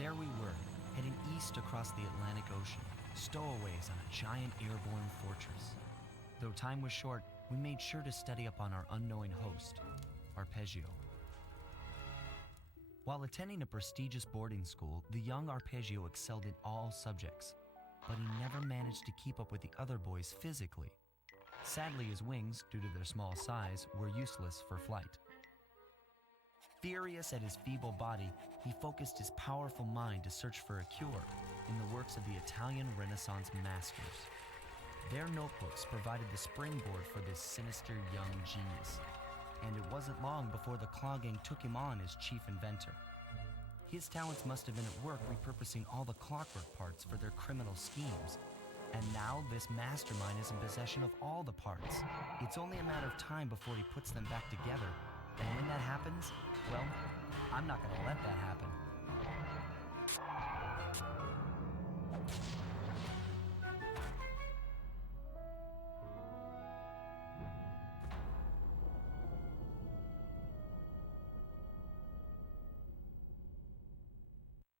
There we were, heading east across the Atlantic Ocean, stowaways on a giant airborne fortress. Though time was short, we made sure to study up on our unknowing host, Arpeggio. While attending a prestigious boarding school, the young Arpeggio excelled in all subjects, but he never managed to keep up with the other boys physically. Sadly, his wings, due to their small size, were useless for flight. Furious at his feeble body, he focused his powerful mind to search for a cure in the works of the Italian Renaissance masters. Their notebooks provided the springboard for this sinister young genius, and it wasn't long before the Claw Gang took him on as chief inventor. His talents must have been at work repurposing all the clockwork parts for their criminal schemes, and now this mastermind is in possession of all the parts. It's only a matter of time before he puts them back together, and when that happens, well, I'm not gonna let that happen.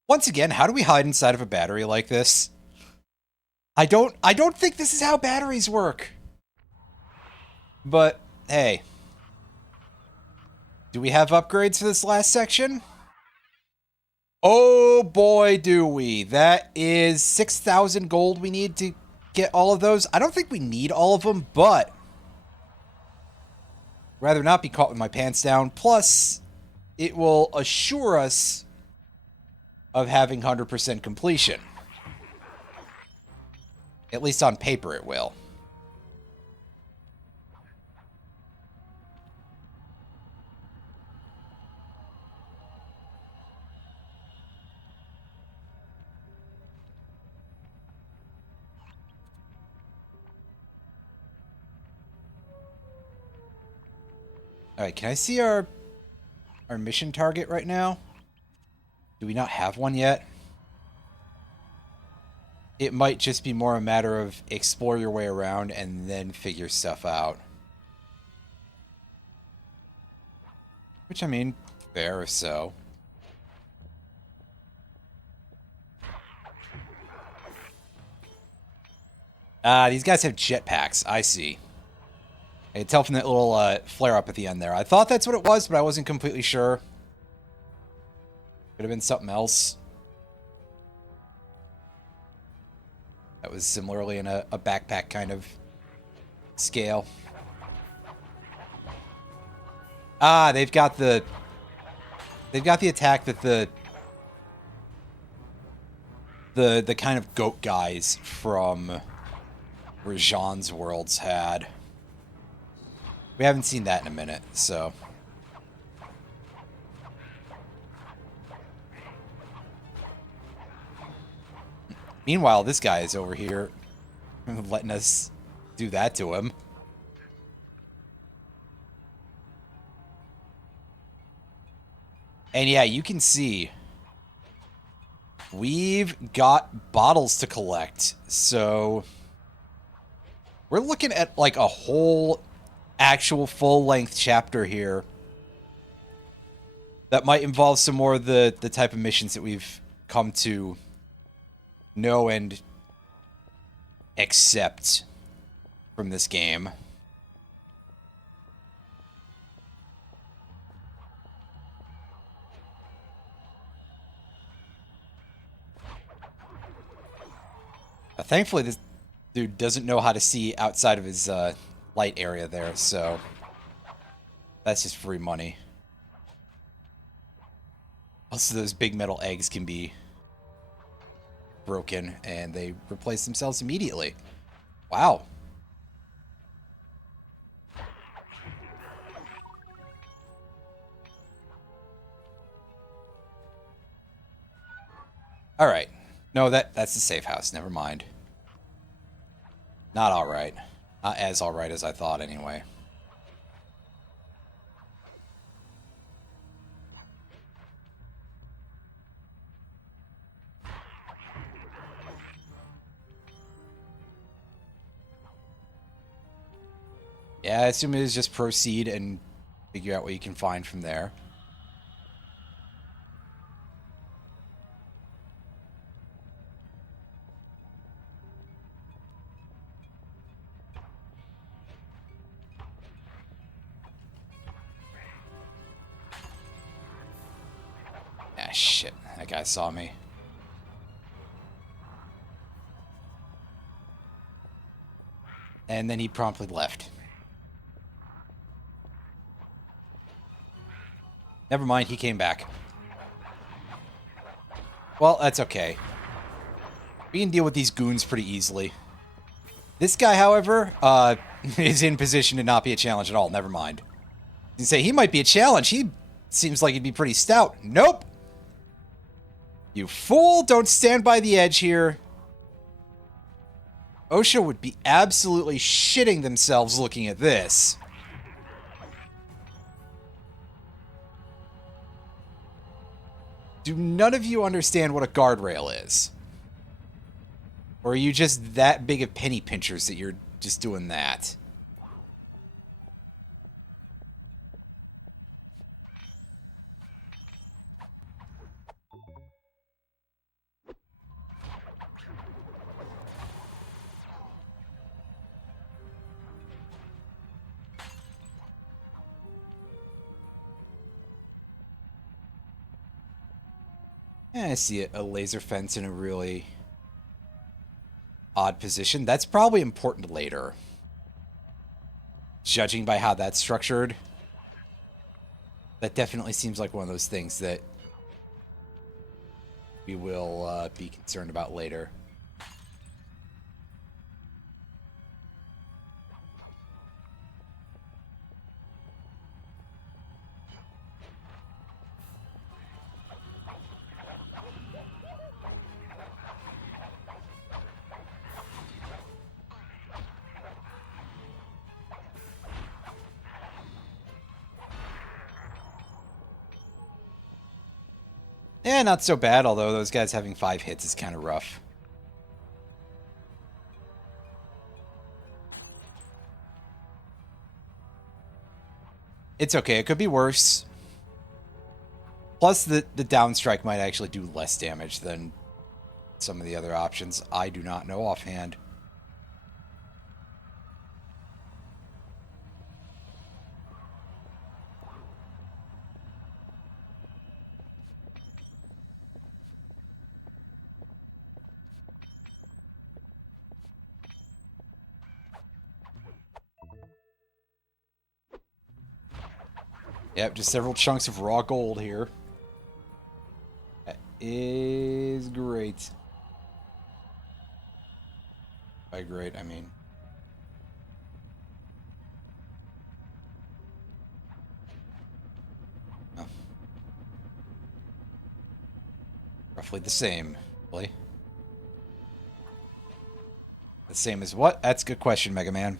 Once again, how do we hide inside of a battery like this? I don't think this is how batteries work. But, hey. Do we have upgrades for this last section? Oh boy, do we. That is 6,000 gold we need to get all of those. I don't think we need all of them, but rather not be caught with my pants down. Plus, it will assure us of having 100% completion. At least on paper it will. Alright, can I see our mission target right now? Do we not have one yet? It might just be more a matter of explore your way around and then figure stuff out. Which, I mean, fair if so. These guys have jetpacks. I see. I can tell from that little flare-up at the end there. I thought that's what it was, but I wasn't completely sure. Could have been something else. That was similarly in a backpack kind of scale. They've got the attack that the kind of goat guys from Rajan's worlds had. We haven't seen that in a minute, so. Meanwhile, this guy is over here letting us do that to him. And yeah, you can see we've got bottles to collect. So we're looking at like a whole actual full-length chapter here that might involve some more of the type of missions that we've come to know and accept from this game. Thankfully, this dude doesn't know how to see outside of his light area there, so that's just free money. Also, those big metal eggs can be broken, and they replace themselves immediately. Wow. Alright. No, that's the safe house. Never mind. Not alright. Not as alright as I thought, anyway. Yeah, I assume it is just proceed and figure out what you can find from there. that guy saw me. And then he promptly left. Never mind, he came back. Well, that's okay. We can deal with these goons pretty easily. This guy, however, is in position to not be a challenge at all. Never mind. You say he might be a challenge. He seems like he'd be pretty stout. Nope. You fool! Don't stand by the edge here. OSHA would be absolutely shitting themselves looking at this. Do none of you understand what a guardrail is? Or are you just that big of penny pinchers that you're just doing that? I see a laser fence in a really odd position. That's probably important later. Judging by how that's structured, that definitely seems like one of those things that we will be concerned about later. Yeah, not so bad, although those guys having 5 hits is kind of rough. It's okay, it could be worse. Plus, the downstrike might actually do less damage than some of the other options. I do not know offhand. Yep, just several chunks of raw gold here. That is great. By great, I mean... Oh. Roughly the same, really. The same as what? That's a good question, Mega Man.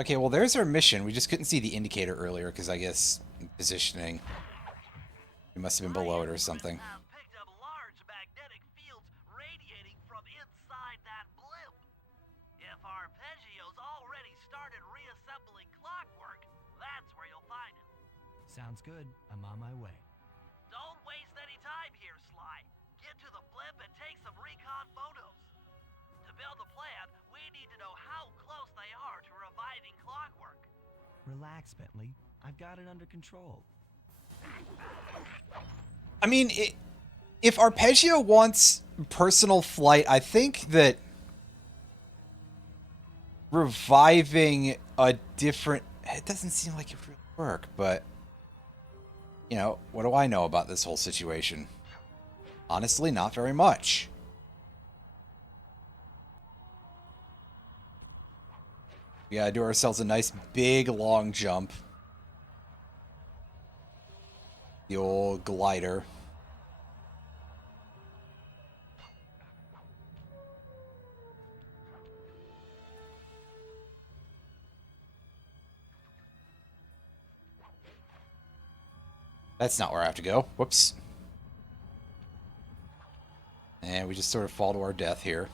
Okay, well, there's our mission. We just couldn't see the indicator earlier because I guess positioning. We must have been below it or something. Picked up large magnetic fields radiating from inside that blimp. If Arpeggio's already started reassembling clockwork, that's where you'll find him. Sounds good. I'm on my way. Don't waste any time here, Sly. Get to the blimp and take some recon photos. To build a plan, we need to know how close they are to reviving clockwork. Relax, Bentley. I've got it under control. I mean, if Arpeggio wants personal flight, I think that reviving a different... It doesn't seem like it would really work, but... You know, what do I know about this whole situation? Honestly, not very much. We gotta do ourselves a nice big long jump. The old glider. That's not where I have to go. Whoops. And we just sort of fall to our death here.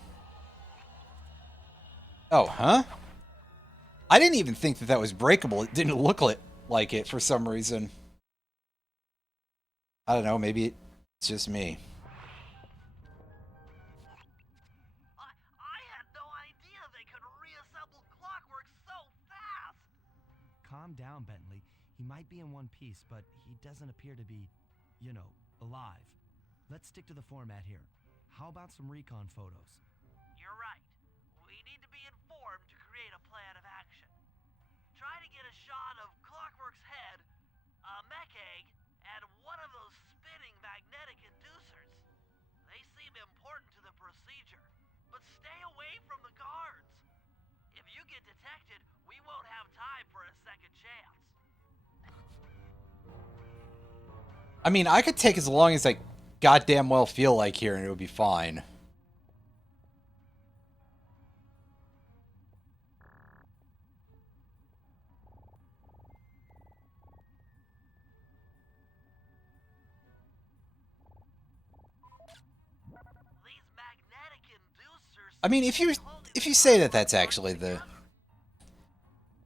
Oh, huh? I didn't even think that that was breakable. It didn't look like it for some reason. I don't know, maybe it's just me. calm down, Bentley. He might be in one piece, but he doesn't appear to be, alive. Let's stick to the format here. How about some recon photos? You're right. We need to be informed to create a plan of action. Try to get a shot of Clockwork's head, a mech egg, and one of those spinning magnetic inducers. They seem important to the procedure, but stay away from the guards. If you get detected, we won't have time for a second chance. I mean, I could take as long as I goddamn well feel like here, and it would be fine. These magnetic inducers. I mean, if you say that that's actually the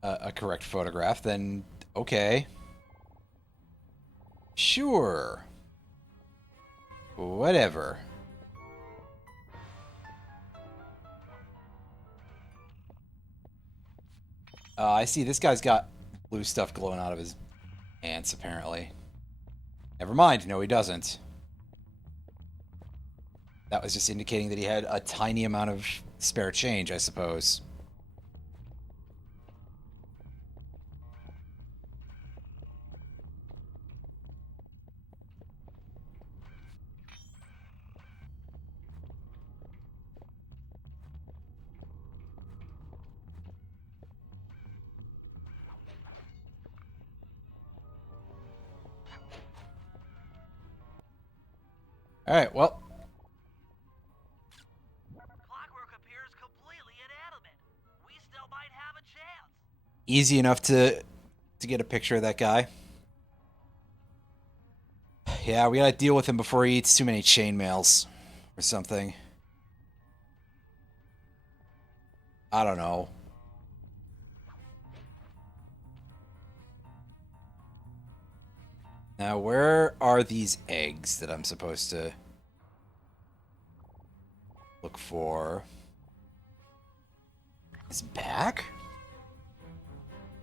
a correct photograph, then okay. Sure. Whatever. I see this guy's got blue stuff glowing out of his pants, apparently. Never mind. No, he doesn't. That was just indicating that he had a tiny amount of spare change, I suppose. Alright, well. Clockwork appears completely inanimate. We still might have a chance. Easy enough to get a picture of that guy. Yeah, we gotta deal with him before he eats too many chainmails. Or something. I don't know. Now, where are these eggs that I'm supposed to look for? His back?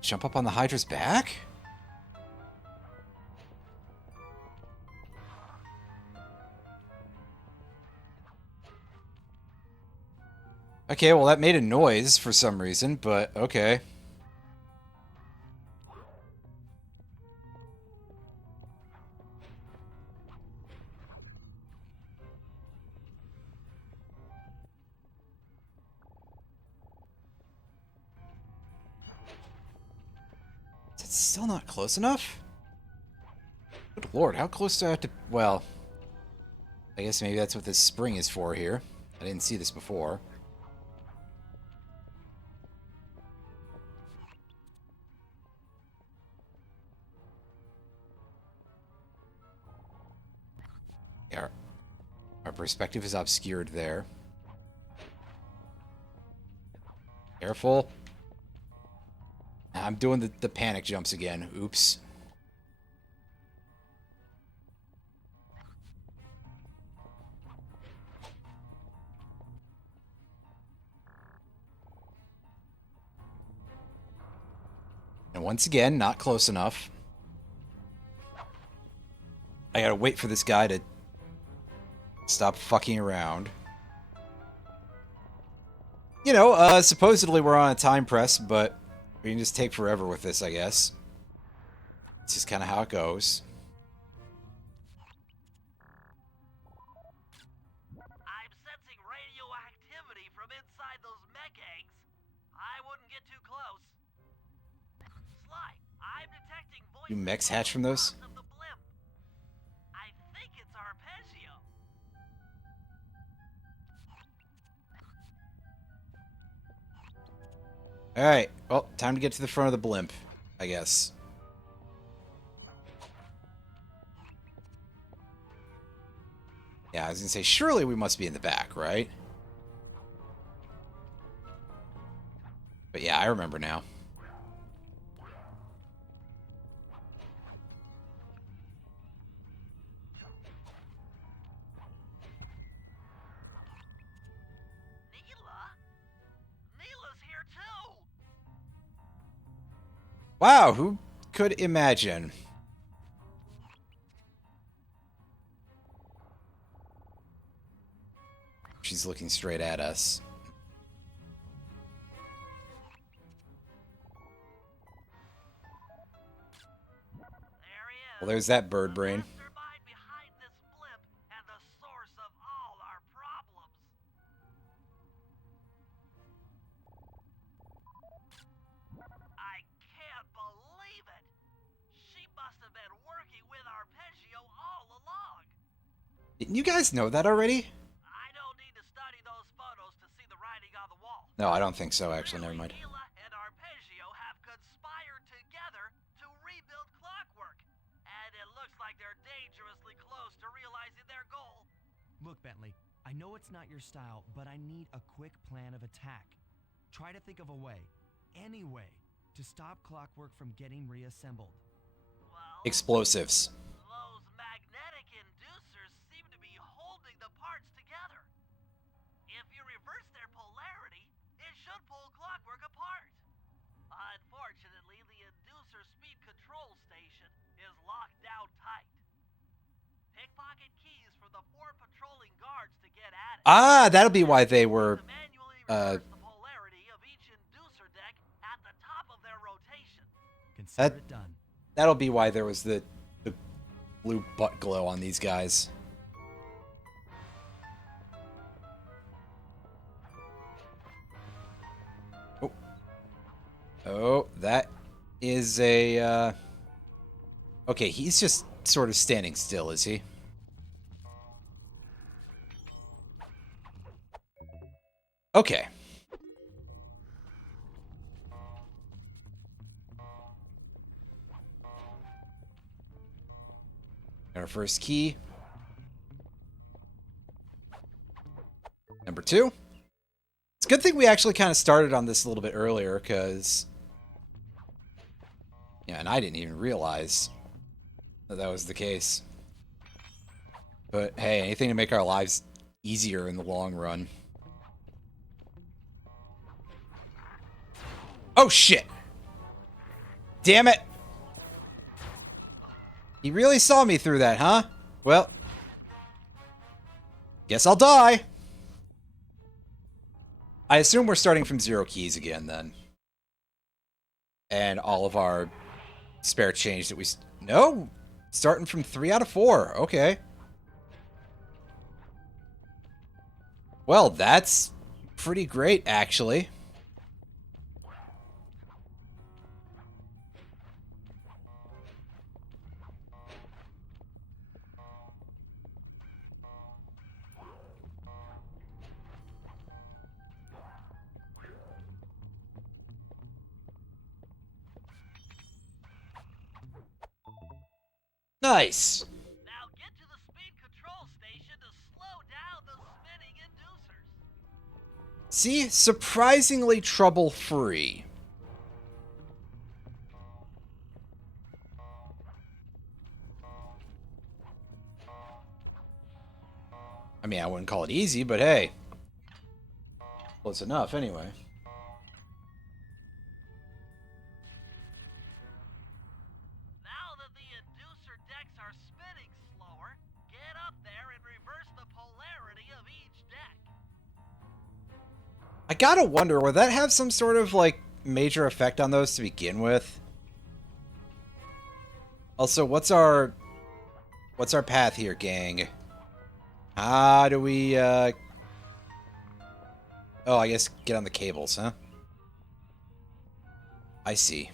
Jump up on the Hydra's back? Okay, well that made a noise for some reason, but okay. Is it still not close enough? Good lord, how close do I have to... Well, I guess maybe that's what this spring is for here. I didn't see this before. Yeah, our perspective is obscured there. Careful. I'm doing the panic jumps again. Oops. And once again, not close enough. I gotta wait for this guy to stop fucking around. You know, supposedly we're on a time press, but we can just take forever with this, I guess. It's just kind of how it goes. I'm sensing radioactivity from inside those mech eggs. I wouldn't get too close. Sly, I'm detecting voices. Do mechs hatch from those? Of the blimp. I think it's Arpeggio. Alright, well, time to get to the front of the blimp, I guess. Yeah, I was gonna say, surely we must be in the back, right? But yeah, I remember now. Neela's here too. Wow, who could imagine? She's looking straight at us. There he is. Well, there's that bird brain. The mastermind behind this blip and the source of all our problems. I can't believe it. She must have been working with Arpeggio all along. Didn't you guys know that already? I don't need to study those photos to see the writing on the wall. No, I don't think so, actually. Never mind. Hila and Arpeggio have conspired together to rebuild Clockwork, and it looks like they're dangerously close to realizing their goal. Look, Bentley, I know it's not your style, but I need a quick plan of attack. Try to think of a way, any way, to stop Clockwork from getting reassembled. Well, Explosives. those magnetic inducers seem to be holding the parts together. If you reverse their polarity, it should pull Clockwork apart. Unfortunately, the inducer speed control station is locked down tight. Pickpocket keys from the 4 patrolling guards to get at it. Ah, that'll be why they were... To manually reverse the polarity of each inducer deck at the top of their rotation. Consider it done. That'll be why there was the blue butt glow on these guys. Oh. Oh, that is a... Okay, he's just sort of standing still, is he? Okay. Got our first key. Number 2. It's a good thing we actually kind of started on this a little bit earlier, because... Yeah, and I didn't even realize that that was the case. But hey, anything to make our lives easier in the long run. Oh, shit! Damn it! He really saw me through that, huh? Well, guess I'll die. I assume we're starting from 0 keys again, then. And all of our spare change that we... No! Starting from 3 out of 4. Okay. Well, that's pretty great, actually. Nice. Now get to the speed control station to slow down the spinning inducers. See? Surprisingly trouble-free. I mean, I wouldn't call it easy, but hey. Close enough, anyway. Now that the inducer decks are spinning slower, get up there and reverse the polarity of each deck. I gotta wonder, would that have some sort of, like, major effect on those to begin with? Also, what's our path here, gang? How do we, Oh, I guess get on the cables, huh? I see.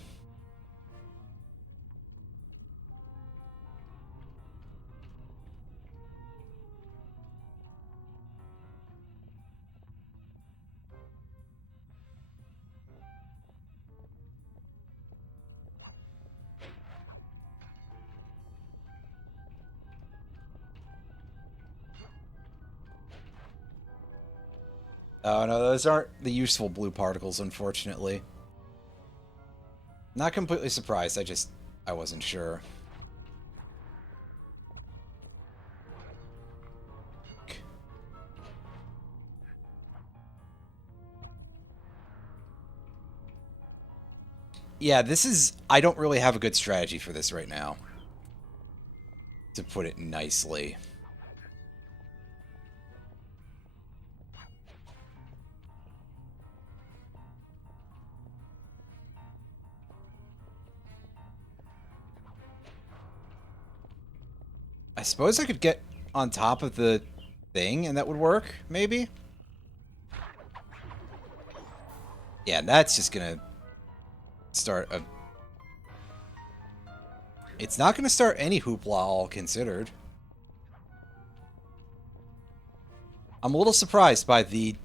Oh, no, those aren't the useful blue particles, unfortunately. Not completely surprised, I wasn't sure. Yeah, this is... I don't really have a good strategy for this right now. To put it nicely. I suppose I could get on top of the thing and that would work, maybe? Yeah, that's just gonna start a... It's not gonna start any hoopla, all considered. I'm a little surprised by the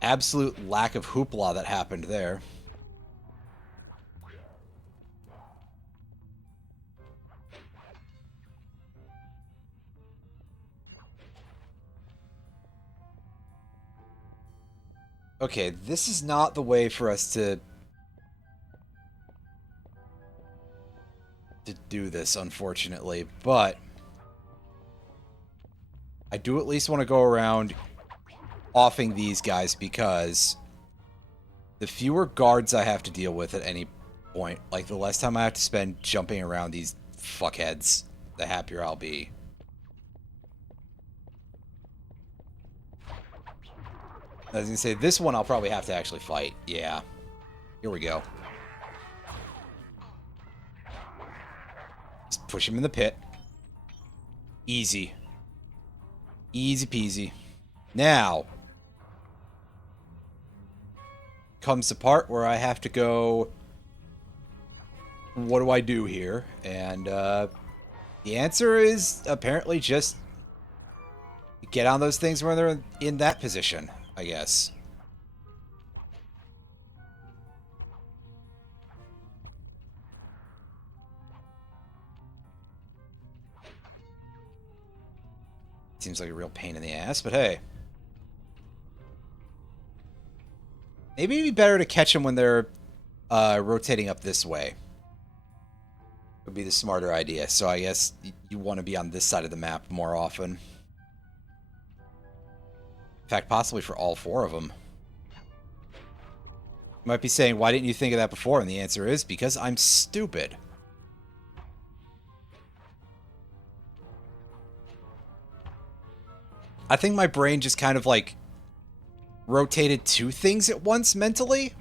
absolute lack of hoopla that happened there. Okay, this is not the way for us to do this, unfortunately, but I do at least want to go around offing these guys because the fewer guards I have to deal with at any point, like the less time I have to spend jumping around these fuckheads, the happier I'll be. I was gonna say, this one I'll probably have to actually fight. Yeah. Here we go. Just push him in the pit. Easy. Easy peasy. Now comes the part where I have to go, what do I do here? And the answer is apparently just get on those things when they're in that position, I guess. Seems like a real pain in the ass, but hey. Maybe it'd be better to catch them when they're rotating up this way. Would be the smarter idea. So I guess you want to be on this side of the map more often. In fact, possibly for all four of them. You might be saying, why didn't you think of that before? And the answer is, because I'm stupid. I think my brain just kind of like rotated two things at once mentally.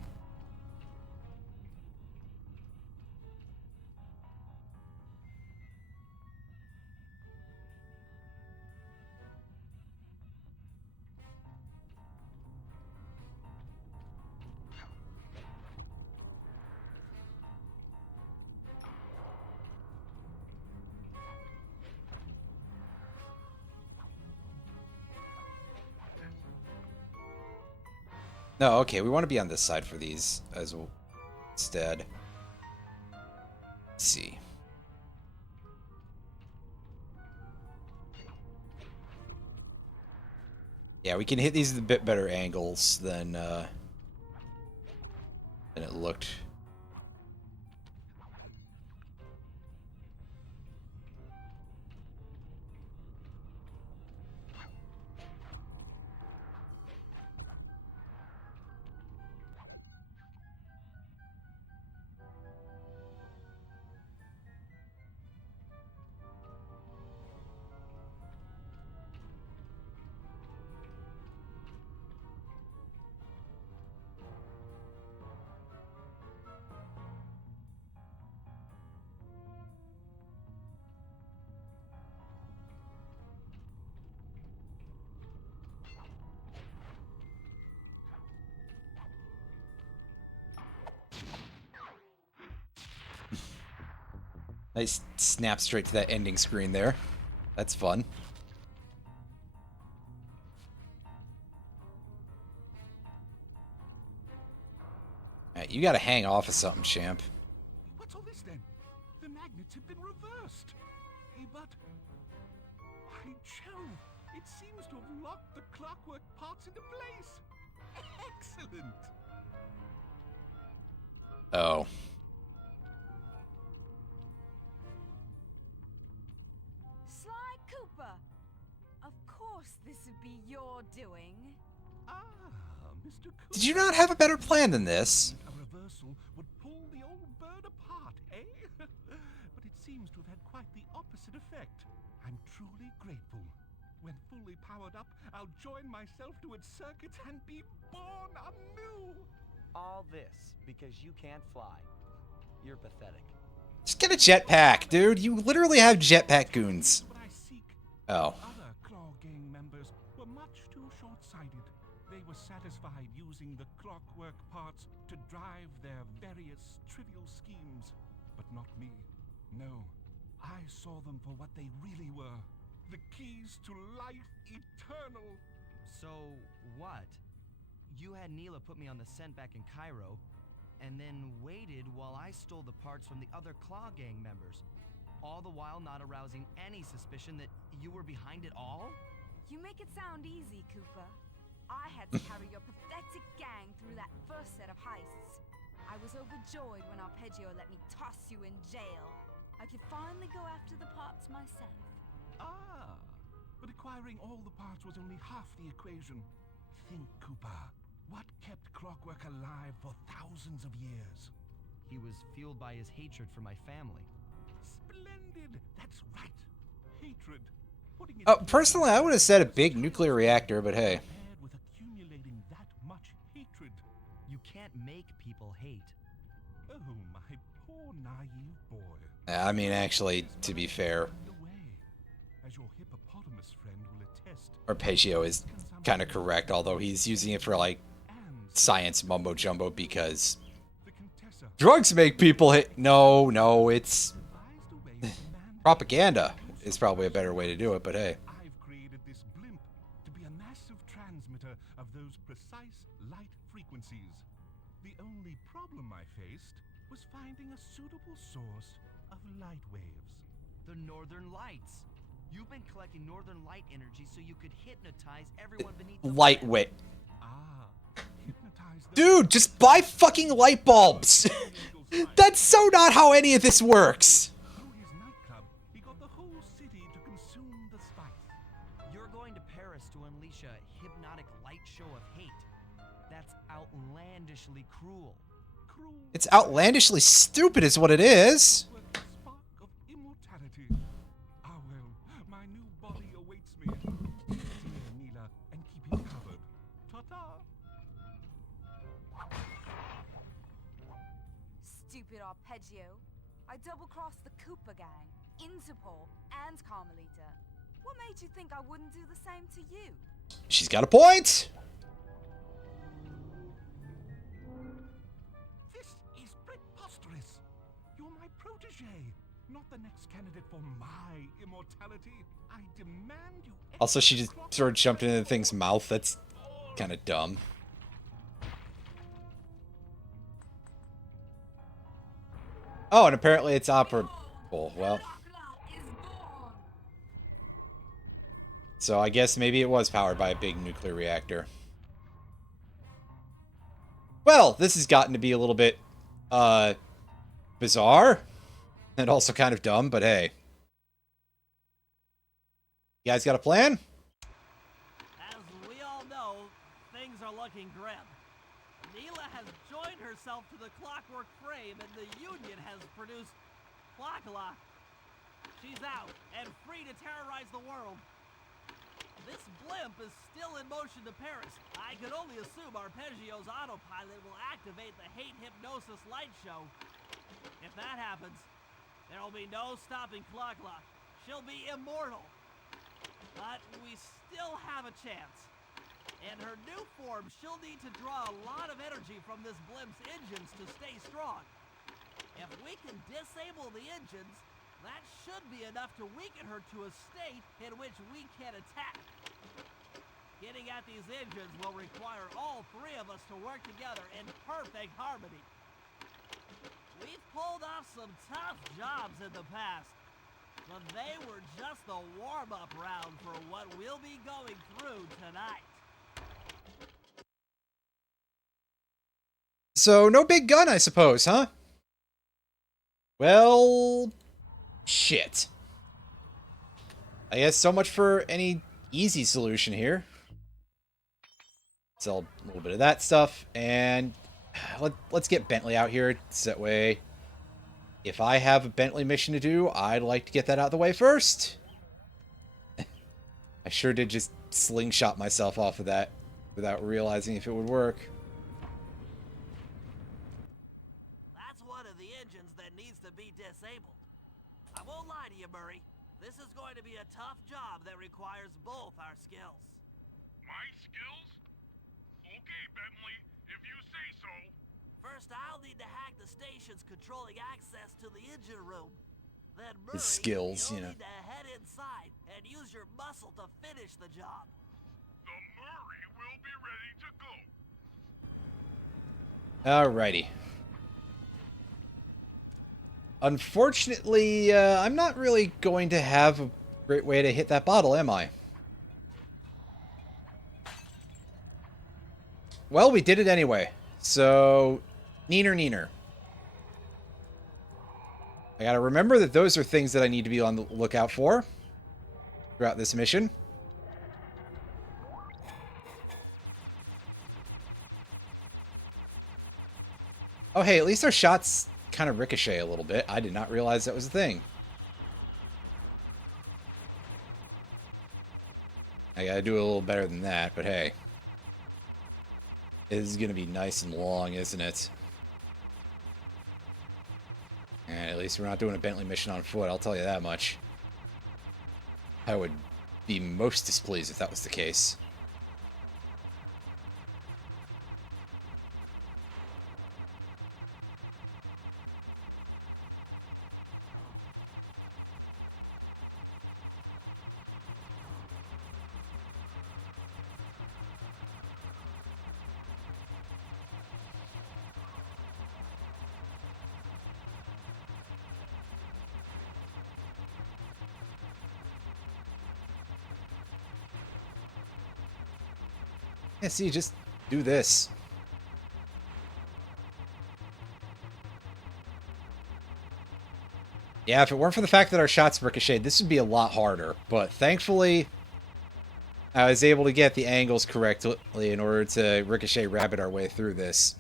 No, okay, we want to be on this side for these as well instead. Let's see. Yeah, we can hit these at a bit better angles than it looked. Nice snap straight to that ending screen there. That's fun. Alright, you gotta hang off of something, champ. What's all this then? The magnets have been reversed. Hey, but... By Jove, it seems to have locked the clockwork parts into place. Excellent. Oh. Sly Cooper! Of course this would be your doing. Ah, Mr. Cooper. Did you not have a better plan than this? A reversal would pull the grateful. When fully powered up, I'll join myself to its circuits and be born anew. All this because you can't fly. You're pathetic. Just get a jetpack, dude. You literally have jetpack goons. What I seek. Oh. Other Claw Gang members were much too short-sighted. They were satisfied using the clockwork parts to drive their various trivial schemes. But not me. No. I saw them for what they really were. The keys to life eternal. So, what? You had Neela put me on the scent back in Cairo, and then waited while I stole the parts from the other Claw Gang members, all the while not arousing any suspicion that you were behind it all? You make it sound easy, Cooper. I had to carry your pathetic gang through that first set of heists. I was overjoyed when Arpeggio let me toss you in jail. I could finally go after the parts myself. Ah, but acquiring all the parts was only half the equation. Think, Cooper. What kept Clockwork alive for thousands of years? He was fueled by his hatred for my family. Splendid! That's right. Hatred. Putting it Personally, I would have said a big nuclear reactor, but hey. compared with accumulating that much hatred. You can't make people hate. Oh, my poor naive boy. I mean, actually, to be fair, Away. As your hippopotamus friend will attest, Arpeggio is kind of correct, although he's using it for, like, and science mumbo-jumbo because the Contessa drugs make people hit. No, it's devised a way for man propaganda is probably a better way to do it, but hey. I've created this blimp to be a massive transmitter of those precise light frequencies. The only problem I faced was finding a suitable source of light waves. The Northern Lights. You've been collecting Northern Light energy so you could hypnotize everyone beneath the Lightweight. Ah, hypnotize them. Dude, just buy fucking light bulbs! That's so not how any of this works! Through his nightclub, he got the whole city to consume the spice. You're going to Paris to unleash a hypnotic light show of hate. That's outlandishly cruel. Cruel It's outlandishly stupid is what it is. was the spark of immortality. Ah well, my new body awaits me. Dear Neela, and keep it covered. Ta-ta! Stupid Arpeggio. I double-crossed the Cooper gang, Interpol, and Carmelita. What made you think I wouldn't do the same to you? She's got a point! This is preposterous. You're my protege, not the next candidate for my immortality. I demand you. Also, she just sort of jumped into the thing's mouth. That's kind of dumb. Oh, and apparently it's operable. Well, so I guess maybe it was powered by a big nuclear reactor. Well, this has gotten to be a little bit, bizarre. And also kind of dumb, but hey. You guys got a plan? As we all know, things are looking grim. Neela has joined herself to the Clockwork Frame, and the Union has produced Clockla. She's out and free to terrorize the world. This blimp is still in motion to Paris. I can only assume Arpeggio's autopilot will activate the hate hypnosis light show. If that happens, there will be no stopping Clockla. She'll be immortal. But we still have a chance. In her new form, she'll need to draw a lot of energy from this blimp's engines to stay strong. If we can disable the engines, that should be enough to weaken her to a state in which we can attack. Getting at these engines will require all three of us to work together in perfect harmony. We've pulled off some tough jobs in the past, but they were just the warm-up round for what we'll be going through tonight. So, no big gun, I suppose, huh? Well, shit. I guess so much for any easy solution here. Sell a little bit of that stuff, and let's get Bentley out here, so that way, if I have a Bentley mission to do, I'd like to get that out of the way first. I sure did just slingshot myself off of that without realizing if it would work. That's one of the engines that needs to be disabled. I won't lie to you, Murray. This is going to be a tough job that requires both our skills. My skills? Okay, Bentley, if you say so. First, I'll need to hack the stations controlling access to the engine room. Then, Murray, His skills, you'll you know. need to head inside and use your muscle to finish the job. The Murray will be ready to go. Alrighty. Unfortunately, I'm not really going to have a great way to hit that bottle, am I? Well, we did it anyway. So, neener. I gotta remember that those are things that I need to be on the lookout for throughout this mission. Oh, hey, at least our shots kind of ricochet a little bit. I did not realize that was a thing. I gotta do a little better than that, but hey. This is gonna be nice and long, isn't it? And at least we're not doing a Bentley mission on foot, I'll tell you that much. I would be most displeased if that was the case. Yeah, see, just do this. Yeah, if it weren't for the fact that our shots ricocheted, this would be a lot harder. But thankfully, I was able to get the angles correctly in order to ricochet rabbit our way through this.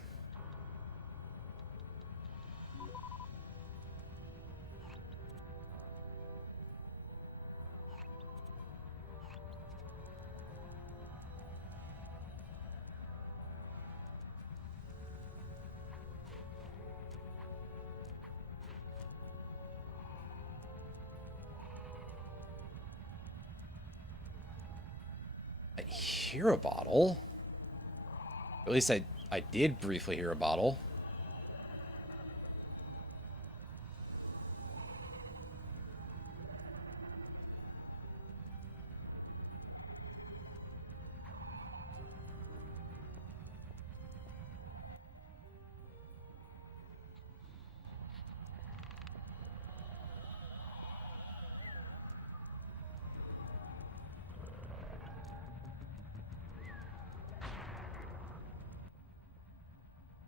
I hear a bottle. At least I did briefly hear a bottle.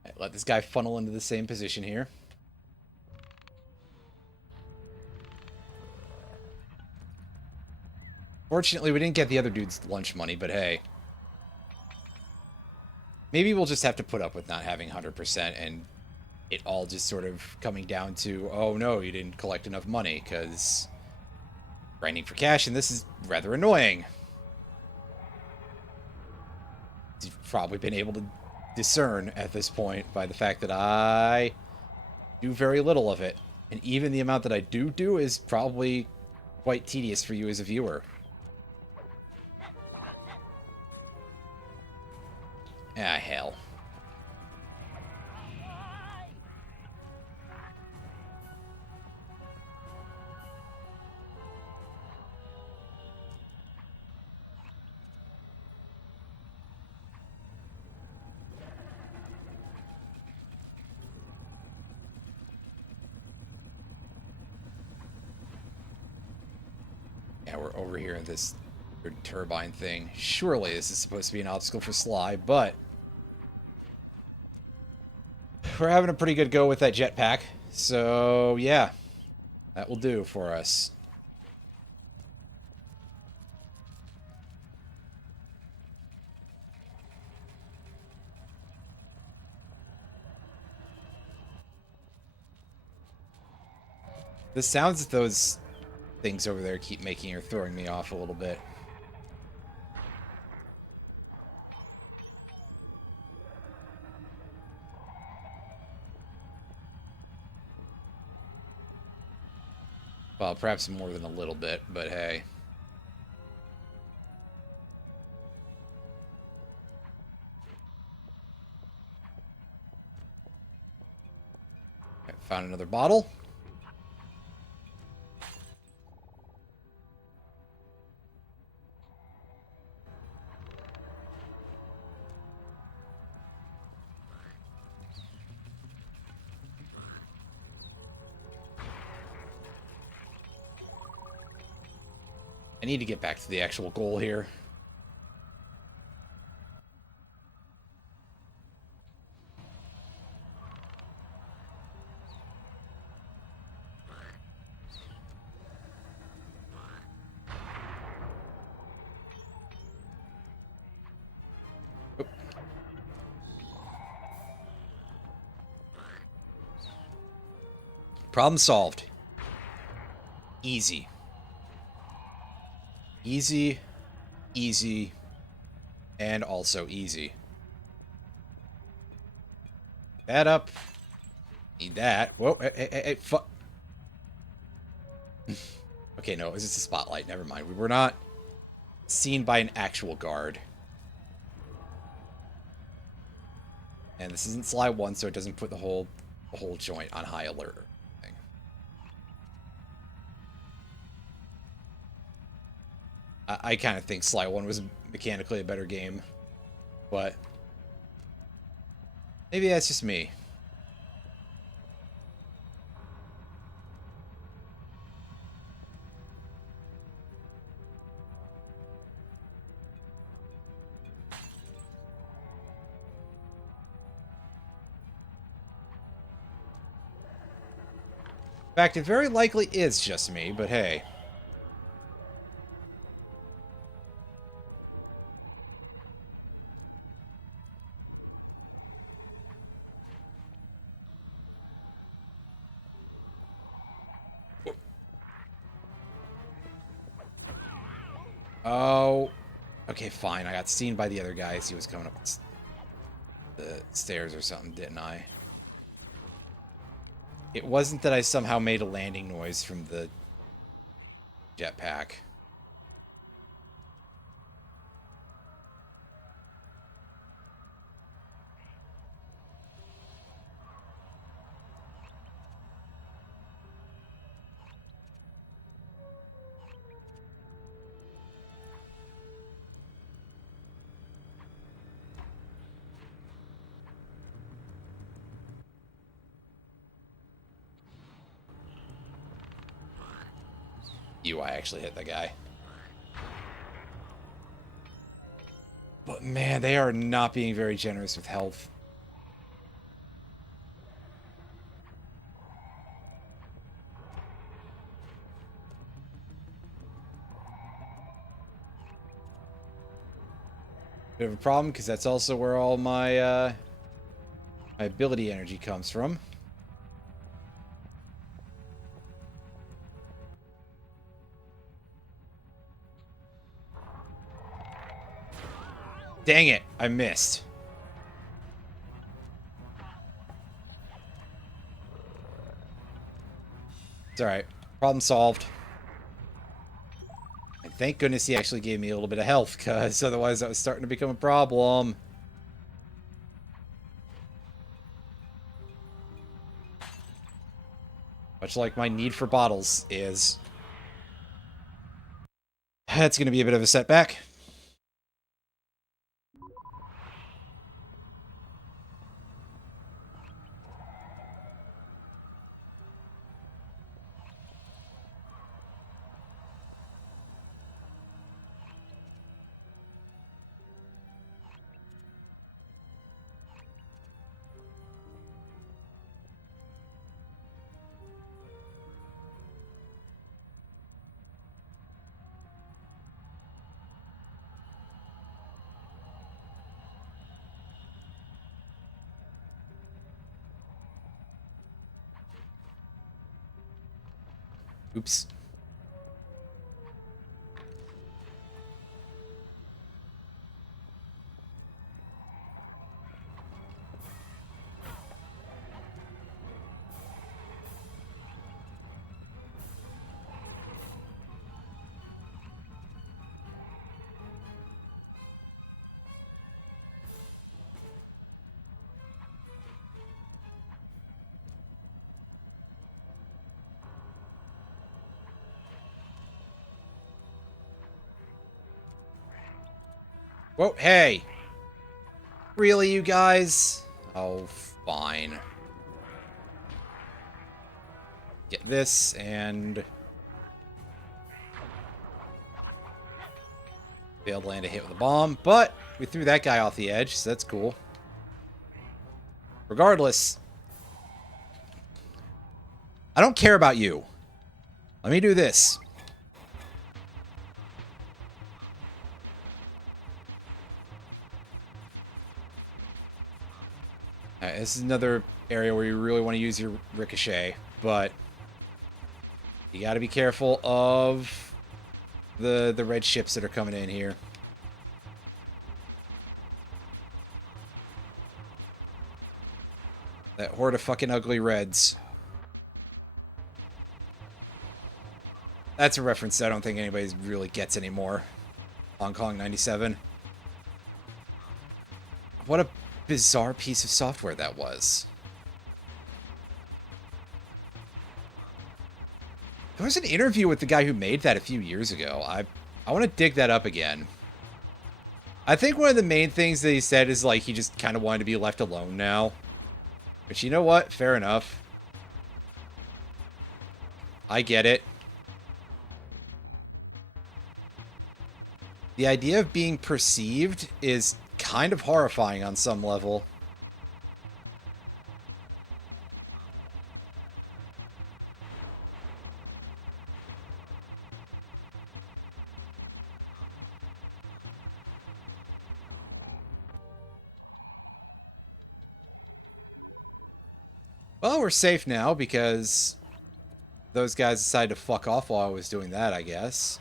Right, let this guy funnel into the same position here. Fortunately, we didn't get the other dude's lunch money, but hey. Maybe we'll just have to put up with not having 100% and it all just sort of coming down to, oh no, you didn't collect enough money, because grinding for cash, and this is rather annoying. You've probably been able to discern at this point by the fact that I do very little of it. And even the amount that I do is probably quite tedious for you as a viewer. Ah, hell. Yeah, we're over here in this weird turbine thing. Surely this is supposed to be an obstacle for Sly, but we're having a pretty good go with that jetpack. So, yeah. That will do for us. The sounds that those things over there keep making are throwing me off a little bit. Well, perhaps more than a little bit, but hey. Okay, found another bottle. I need to get back to the actual goal here. Oop. Problem solved. Easy. Easy, easy, and also easy. That up. Need that. Whoa, hey, fuck. Okay, no, it was just a spotlight. Never mind. We were not seen by an actual guard. And this isn't Sly 1, so it doesn't put the whole joint on high alert or anything. I kind of think Sly 1 was mechanically a better game, but maybe that's just me. In fact, it very likely is just me, but hey. Oh, okay, fine. I got seen by the other guy as he was coming up the stairs or something, didn't I? It wasn't that I somehow made a landing noise from the jetpack. I actually hit the guy. But man, they are not being very generous with health. Bit of a problem, because that's also where all my my ability energy comes from. Dang it, I missed. It's alright. Problem solved. And thank goodness he actually gave me a little bit of health, because otherwise that was starting to become a problem. Much like my need for bottles is. That's going to be a bit of a setback. Oops. Whoa, hey! Really, you guys? Oh, fine. Get this, and... failed to land a hit with a bomb, but we threw that guy off the edge, so that's cool. Regardless, I don't care about you. Let me do this. Alright, this is another area where you really want to use your ricochet, but you got to be careful of the red ships that are coming in here. That horde of fucking ugly reds. That's a reference I don't think anybody really gets anymore. Hong Kong 97. What a bizarre piece of software that was. There was an interview with the guy who made that a few years ago. I want to dig that up again. I think one of the main things that he said is like he just kind of wanted to be left alone now. But you know what? Fair enough. I get it. The idea of being perceived is kind of horrifying on some level. Well, we're safe now because those guys decided to fuck off while I was doing that, I guess.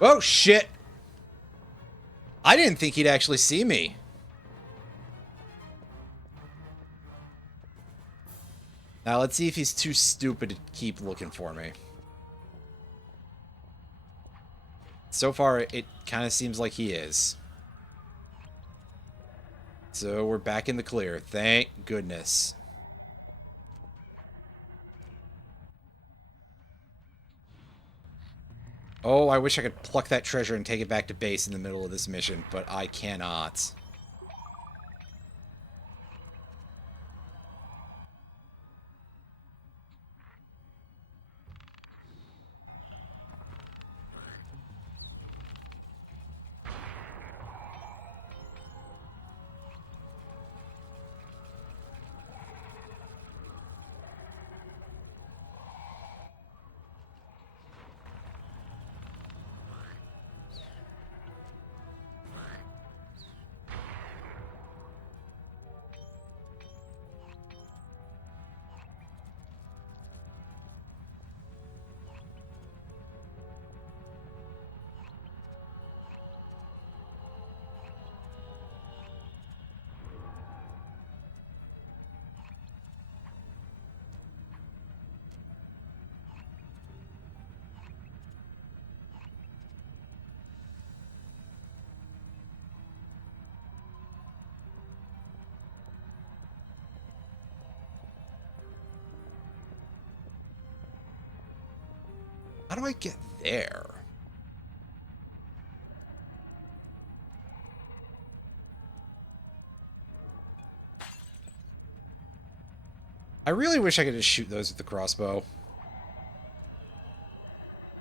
Oh, shit! I didn't think he'd actually see me. Now, let's see if he's too stupid to keep looking for me. So far, it kind of seems like he is. So, we're back in the clear. Thank goodness. Oh, I wish I could pluck that treasure and take it back to base in the middle of this mission, but I cannot. How do I get there? I really wish I could just shoot those with the crossbow.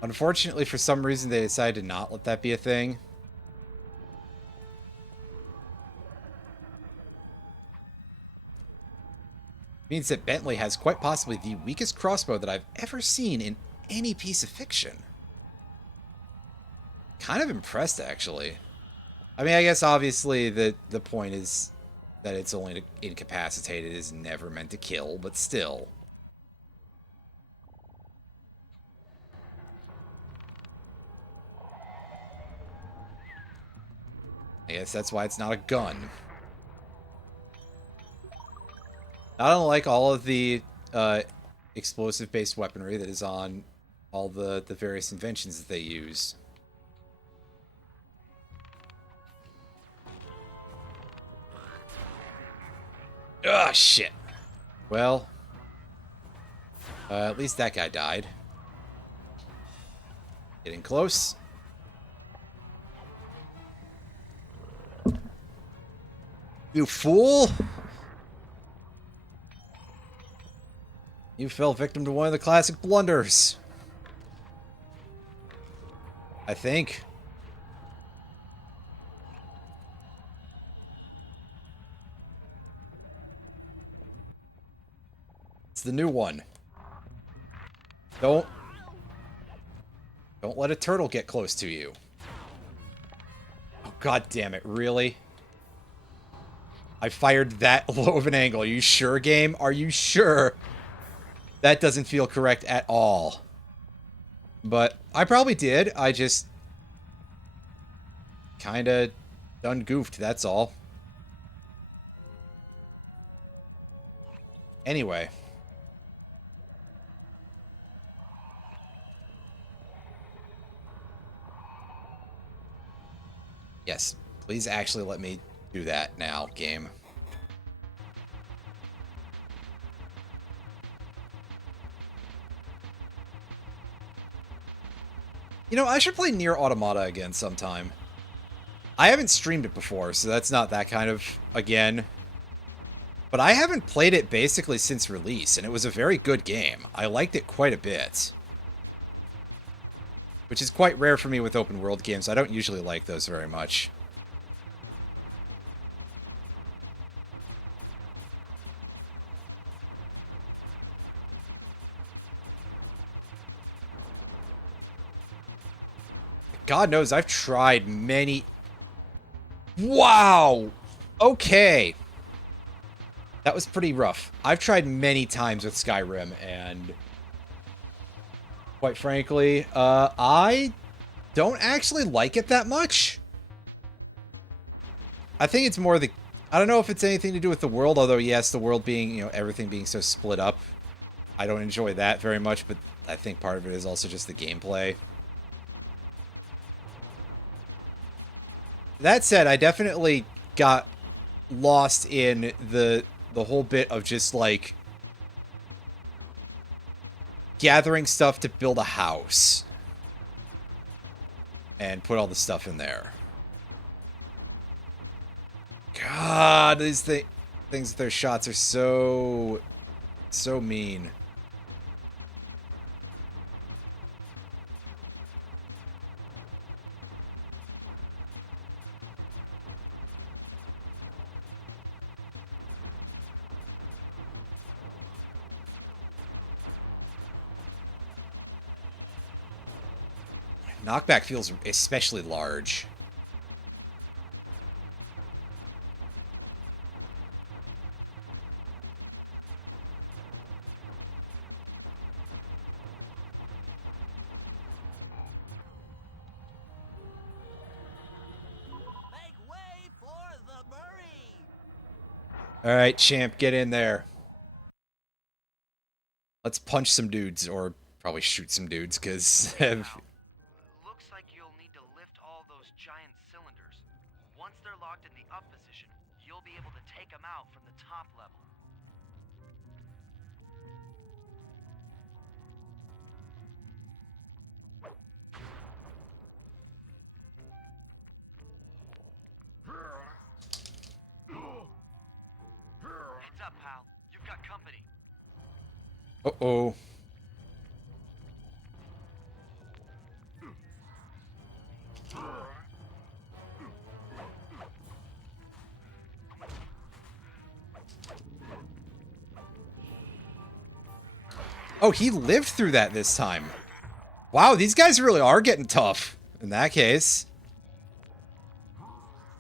Unfortunately, for some reason, they decided to not let that be a thing. Means that Bentley has quite possibly the weakest crossbow that I've ever seen in any piece of fiction. Kind of impressed, actually. I mean, I guess obviously the point is that it's only incapacitated, is never meant to kill, but still. I guess that's why it's not a gun. Not unlike all of the explosive-based weaponry that is on all the various inventions that they use. Ah, shit. Well, at least that guy died. Getting close. You fool! You fell victim to one of the classic blunders. I think. It's the new one. Don't let a turtle get close to you. Oh, god damn it, really? I fired that low of an angle. Are you sure, game? Are you sure? That doesn't feel correct at all. But I probably did. I just kinda done goofed, that's all. Anyway. Yes, please actually let me do that now, game. You know, I should play Nier Automata again sometime. I haven't streamed it before, so that's not that kind of, again. But I haven't played it basically since release, and it was a very good game. I liked it quite a bit. Which is quite rare for me with open world games. I don't usually like those very much. God knows I've tried many... Wow! Okay. That was pretty rough. I've tried many times with Skyrim, and... quite frankly, I don't actually like it that much. I think it's more the... I don't know if it's anything to do with the world, although yes, the world being, you know, everything being so split up. I don't enjoy that very much, but I think part of it is also just the gameplay. That said, I definitely got lost in the whole bit of just, like, gathering stuff to build a house. And put all the stuff in there. God, these things with their shots are so mean. Knockback feels especially large. Make way for the Murray! Alright, champ, get in there. Let's punch some dudes, or probably shoot some dudes, because... Looks like you'll need to lift all those giant cylinders. Once they're locked in the up position, you'll be able to take them out from the top level. Heads up, pal. You've got company. Uh-oh. Oh, he lived through that this time. Wow, these guys really are getting tough. In that case.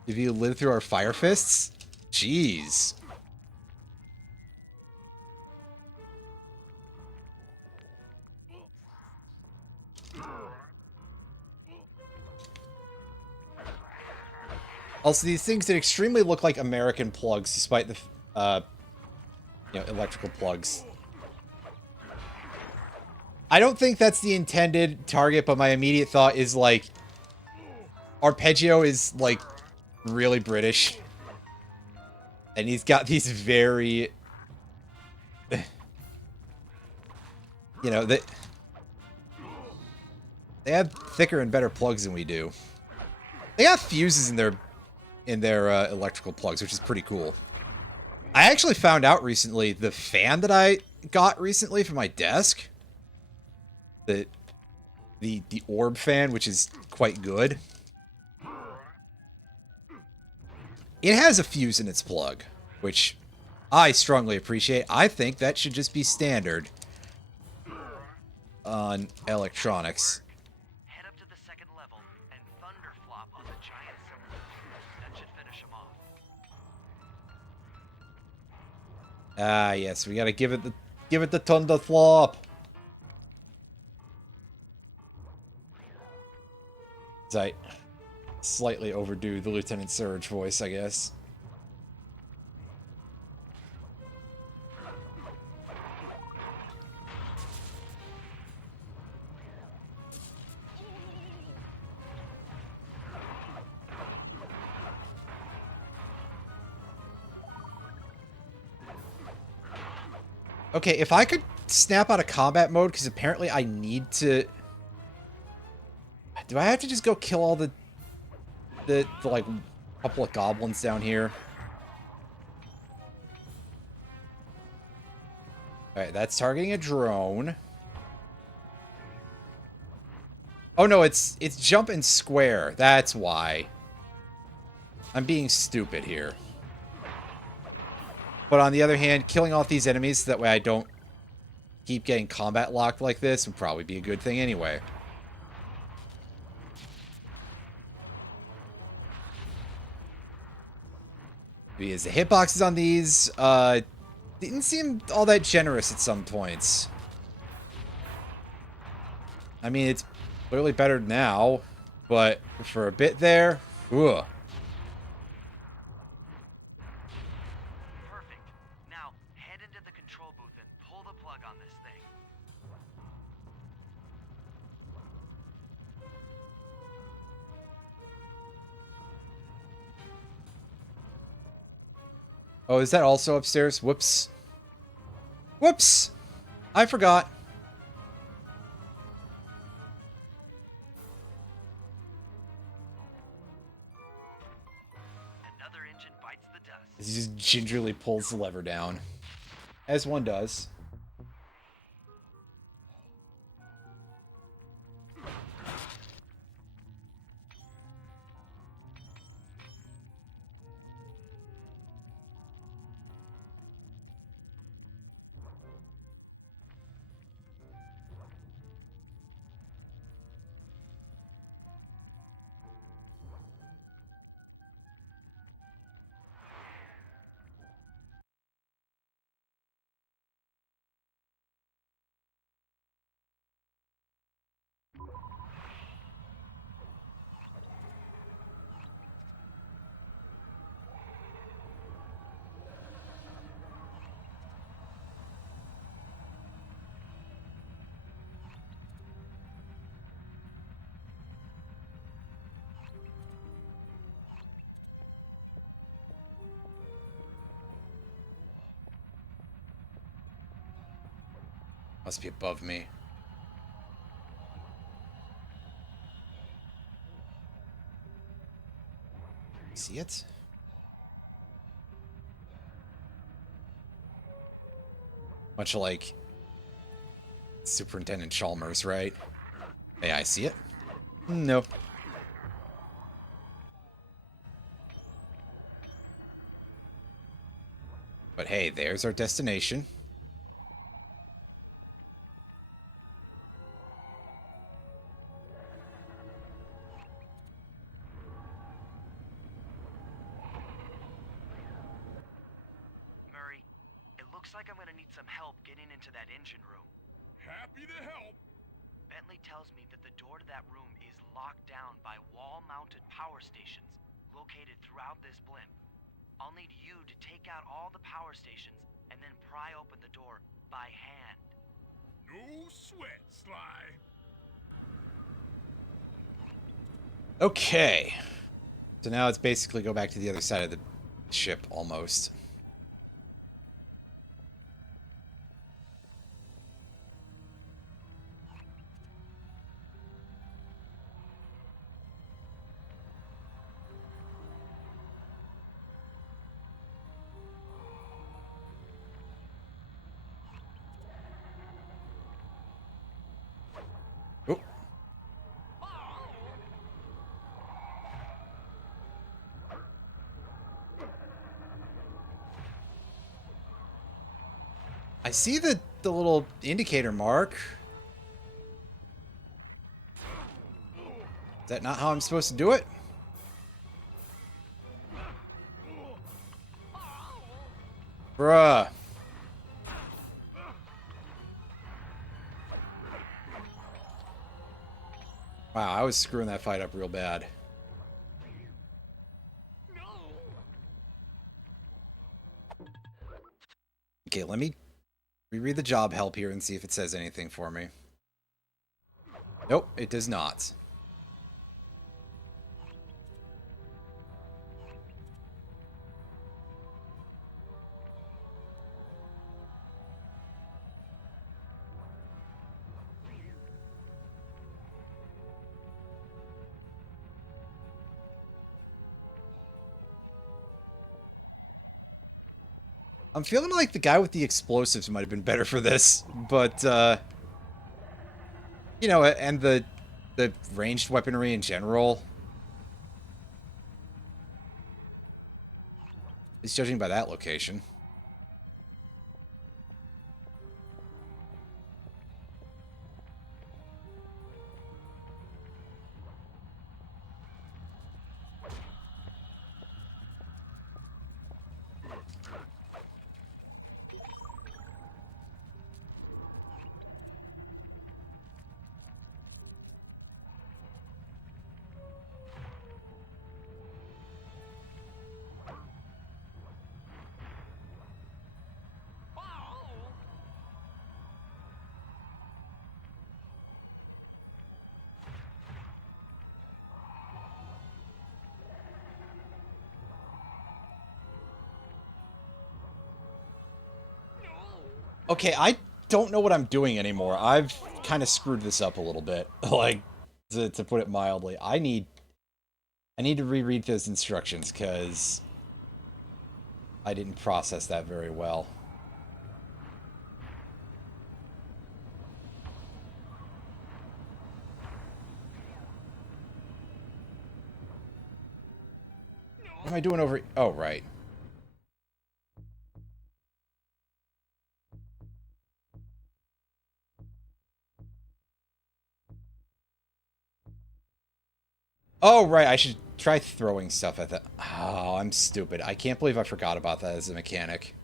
If you live through our fire fists? Jeez. Also, these things did extremely look like American plugs, despite the, you know, electrical plugs. I don't think that's the intended target, but my immediate thought is, like, Arpeggio is, like, really British. And he's got these very... you know, they have thicker and better plugs than we do. They got fuses in their in their electrical plugs, which is pretty cool. I actually found out recently the fan that I got recently for my desk, the orb fan, which is quite good. It has a fuse in its plug, which I strongly appreciate. I think that should just be standard on electronics. Head up to the second level and thunderflop on the giant cylinder. That should finish him off. Ah, yes, we gotta give it the thunder flop. I slightly overdo the Lieutenant Surge voice, I guess. Okay, if I could snap out of combat mode, because apparently I need to... Do I have to just go kill all the like, couple of goblins down here? Alright, that's targeting a drone. Oh no, it's jump and square. That's why. I'm being stupid here. But on the other hand, killing off these enemies so that way I don't keep getting combat locked like this would probably be a good thing anyway. Because the hitboxes on these didn't seem all that generous at some points. I mean, it's clearly better now, but for a bit there, ugh. Perfect. Now, head into the control booth and pull the plug on this thing. Oh, is that also upstairs? Whoops. Whoops! I forgot. Another engine bites the dust. He just gingerly pulls the lever down. As one does. Must be above me. See it? Much like Superintendent Chalmers, right? Hey, I see it. No. But hey, there's our destination. Murray, it looks like I'm gonna need some help getting into that engine room. Happy to help. Bentley tells me that the door to that room is locked down by wall-mounted power stations located throughout this blimp. I'll need you to take out all the power stations and then pry open the door by hand. No sweat, Sly. Okay. So now it's basically go back to the other side of the ship, almost. I see the little indicator mark. Is that not how I'm supposed to do it? Bruh. Wow, I was screwing that fight up real bad. Okay, let me reread the job help here and see if it says anything for me. Nope, it does not. I'm feeling like the guy with the explosives might have been better for this, but, you know, and the ranged weaponry in general. At least judging by that location. Okay, I don't know what I'm doing anymore. I've kind of screwed this up a little bit, like, to put it mildly. I need to reread those instructions, because I didn't process that very well. What am I doing over... Oh, right. Oh, right, I should try throwing stuff at that. Oh, I'm stupid. I can't believe I forgot about that as a mechanic.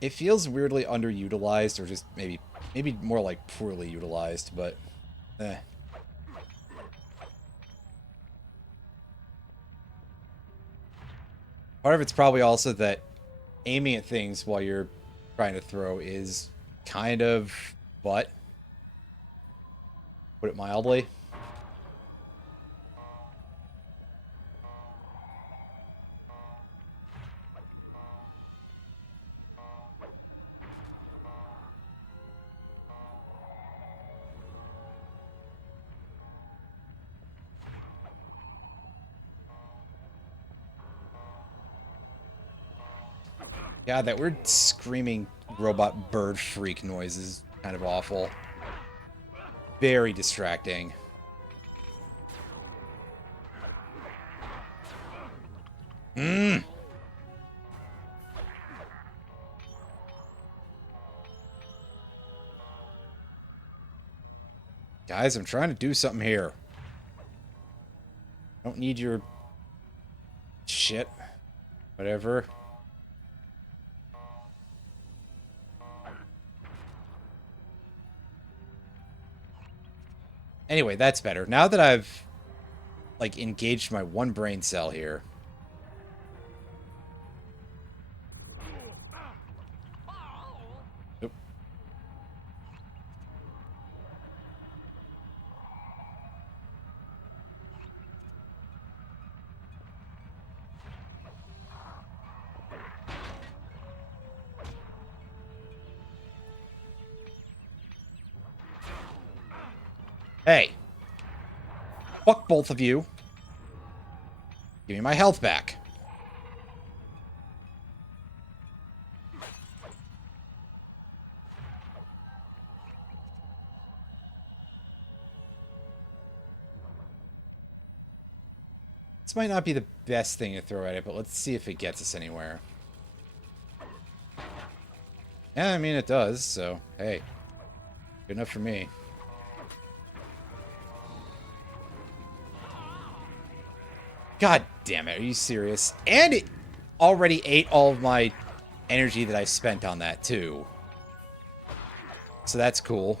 It feels weirdly underutilized, or just maybe more like poorly utilized, but eh. Part of it's probably also that aiming at things while you're trying to throw is kind of butt. Put it mildly. Yeah, that weird screaming robot bird freak noise is kind of awful. Very distracting. Mmm. Guys, I'm trying to do something here. Don't need your shit. Whatever. Anyway, that's better. Now that I've, like, engaged my one brain cell here. Oop. Hey. Fuck both of you. Give me my health back. This might not be the best thing to throw at it, but let's see if it gets us anywhere. Yeah, I mean, it does, so, hey. Good enough for me. God damn it, are you serious? And it already ate all of my energy that I spent on that, too. So that's cool.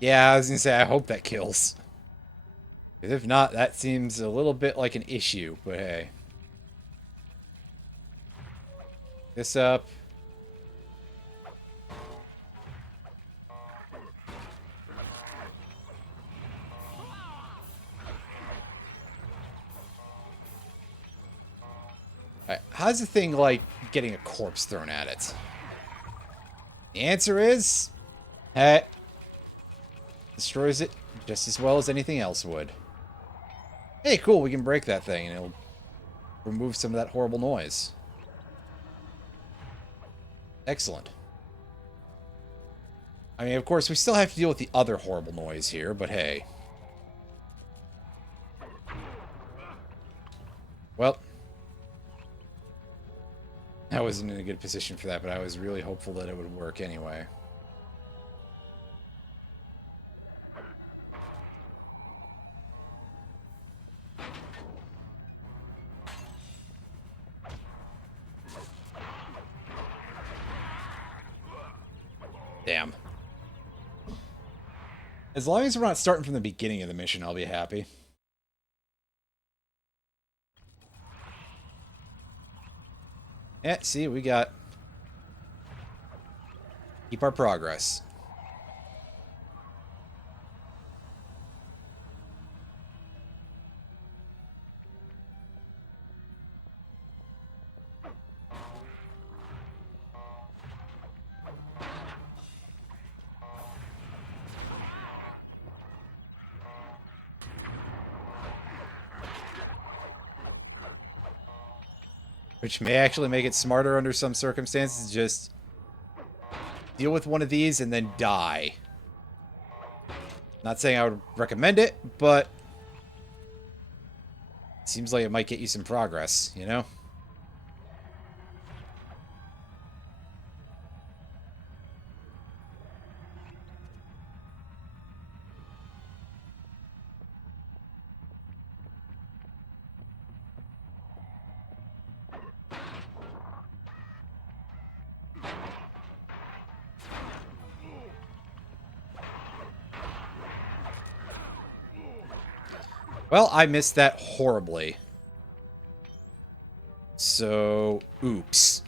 Yeah, I was gonna say, I hope that kills. Because if not, that seems a little bit like an issue, but hey. This up. Alright, how's the thing like getting a corpse thrown at it? The answer is... destroys it just as well as anything else would. Hey, cool, we can break that thing and it'll remove some of that horrible noise. Excellent. I mean, of course, we still have to deal with the other horrible noise here, but hey. Well, I wasn't in a good position for that, but I was really hopeful that it would work anyway. Damn. As long as we're not starting from the beginning of the mission, I'll be happy. Yeah, see, we got... Keep our progress. Which may actually make it smarter under some circumstances, just deal with one of these and then die. Not saying I would recommend it, but it seems like it might get you some progress, you know? Well, I missed that horribly. So, oops.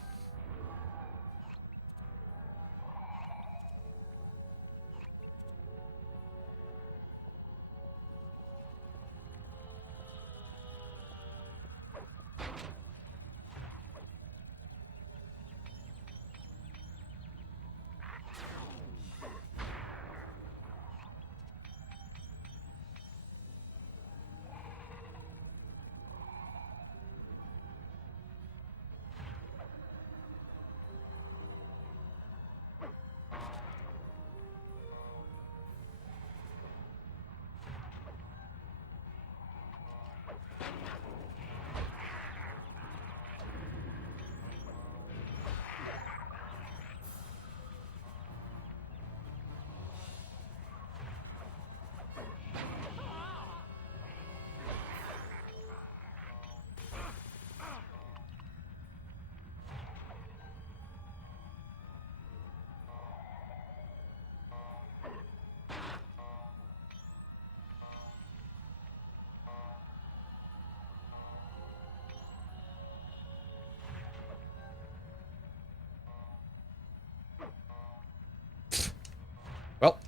Well,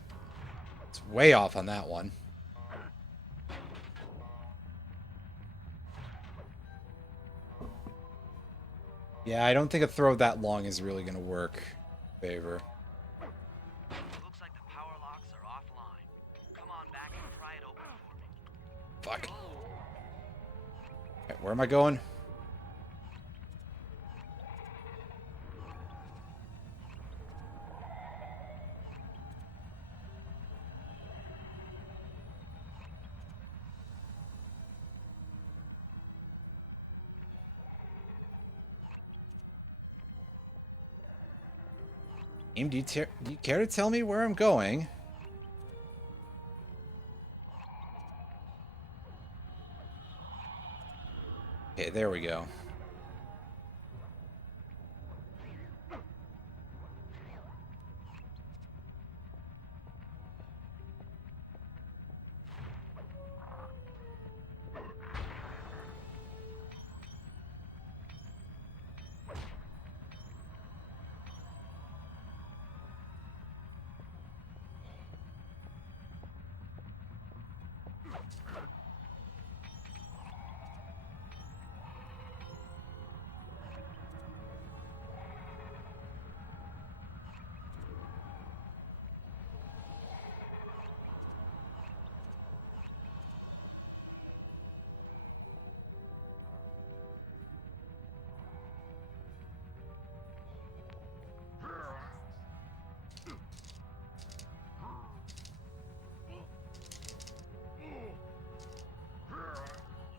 it's way off on that one. Yeah, I don't think a throw that long is really going to work in favor. Looks like the power locks are offline. Come on back and pry it open for me. Fuck. Okay, where am I going? Game, do you care to tell me where I'm going? Okay, there we go.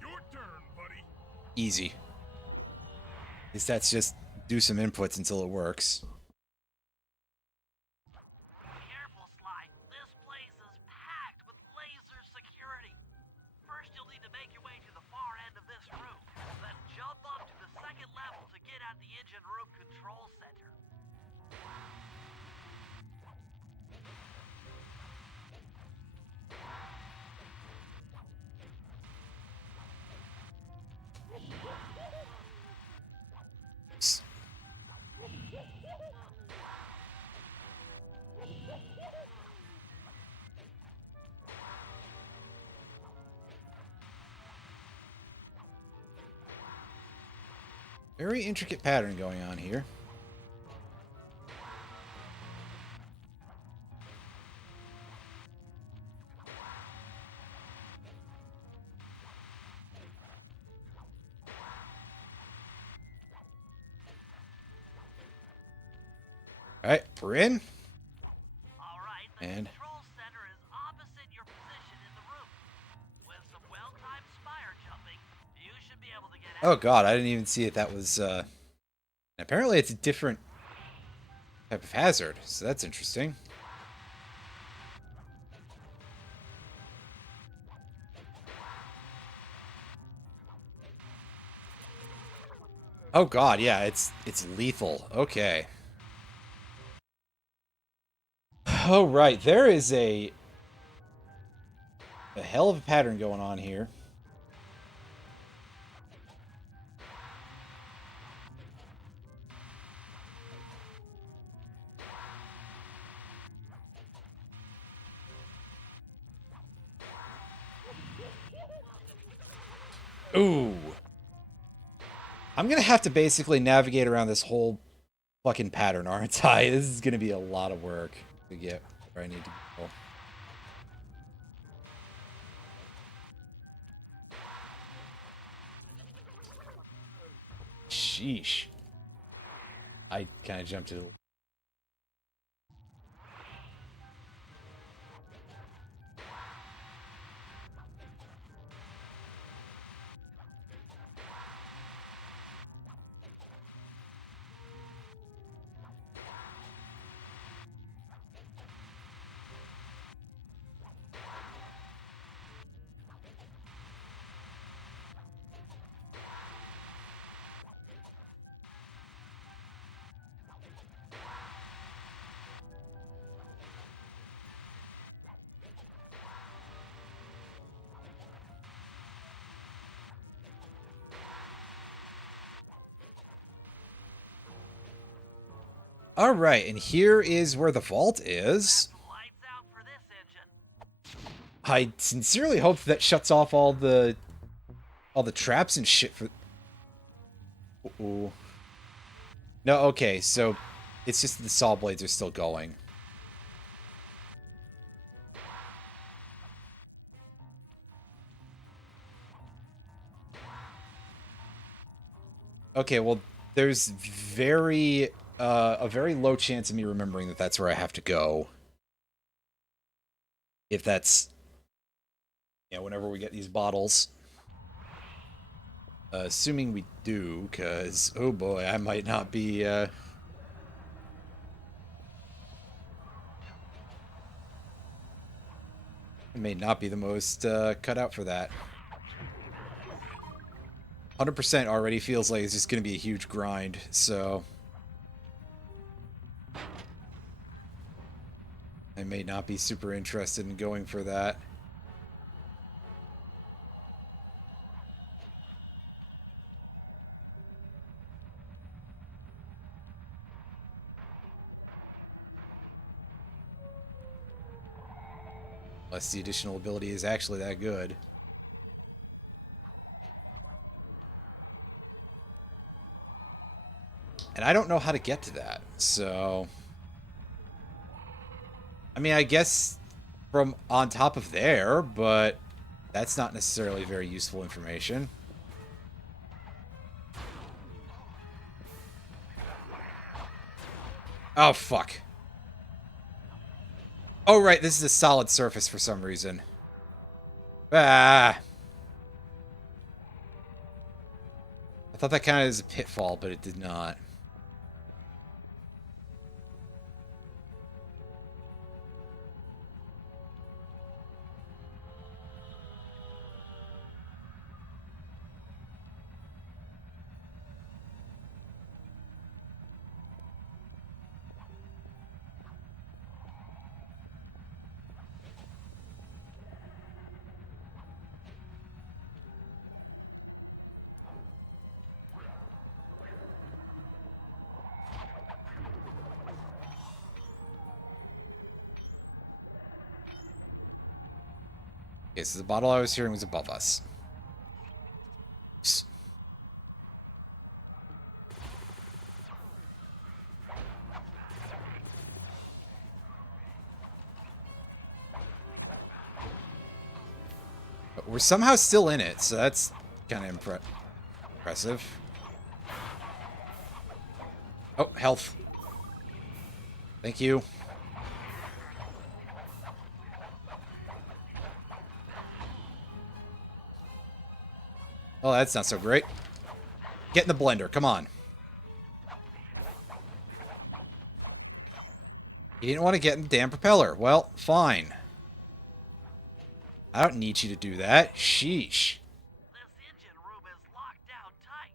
Your turn, buddy. Easy. At least that's just do some inputs until it works. Careful, Sly. This place is packed with laser security. First, you'll need to make your way to the far end of this room, then jump up to the second level to get at the engine room control center. Very intricate pattern going on here. Alright, we're in. All right, the And control center is opposite your position in the room. With some well-timed spire jumping, you should be able to get out. oh god, I didn't even see it. That was apparently it's a different type of hazard, so that's interesting. Oh god, yeah, it's lethal. Okay. Oh right, there is a hell of a pattern going on here. Ooh. I'm gonna have to basically navigate around this whole fucking pattern, aren't I? This is gonna be a lot of work to get where I need to go. Sheesh. I kind of jumped to. All right, and here is where the vault is. Lights out for this engine. I sincerely hope that shuts off all the traps and shit for. Ooh. No, okay, so it's just the saw blades are still going. Okay, well, there's a very low chance of me remembering that that's where I have to go. If that's, yeah, whenever we get these bottles. Assuming we do, because, oh boy, I might not be, I may not be the most, cut out for that. 100% already feels like it's just going to be a huge grind, so... I may not be super interested in going for that. Unless the additional ability is actually that good. And I don't know how to get to that, so... I mean, I guess from on top of there, but that's not necessarily very useful information. Oh, fuck. Oh, right, this is a solid surface for some reason. Ah! I thought that counted as a pitfall, but it did not. Okay, so the bottle I was hearing was above us. But we're somehow still in it, so that's kind of impressive. Oh, health. Thank you. Oh, that's not so great. Get in the blender, come on. You didn't want to get in the damn propeller. Well, fine. I don't need you to do that. Sheesh. This engine room is locked down tight.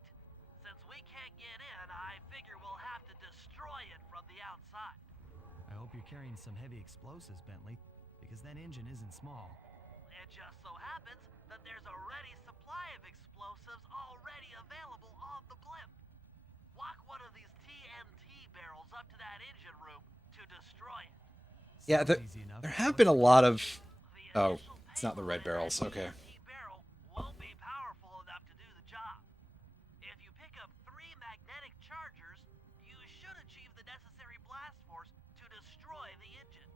Since we can't get in, I figure we'll have to destroy it from the outside. I hope you're carrying some heavy explosives, Bentley, because that engine isn't small. It just so happens that there's a ready supply of explosives already available on the blimp. Walk one of these TNT barrels up to that engine room to destroy it. Yeah, Sounds easy enough. there have been a lot of... The Oh, initial it's not the red payload of barrels. that Okay. TNT barrel won't be powerful enough to do the job. If you pick up 3 magnetic chargers, you should achieve the necessary blast force to destroy the engine.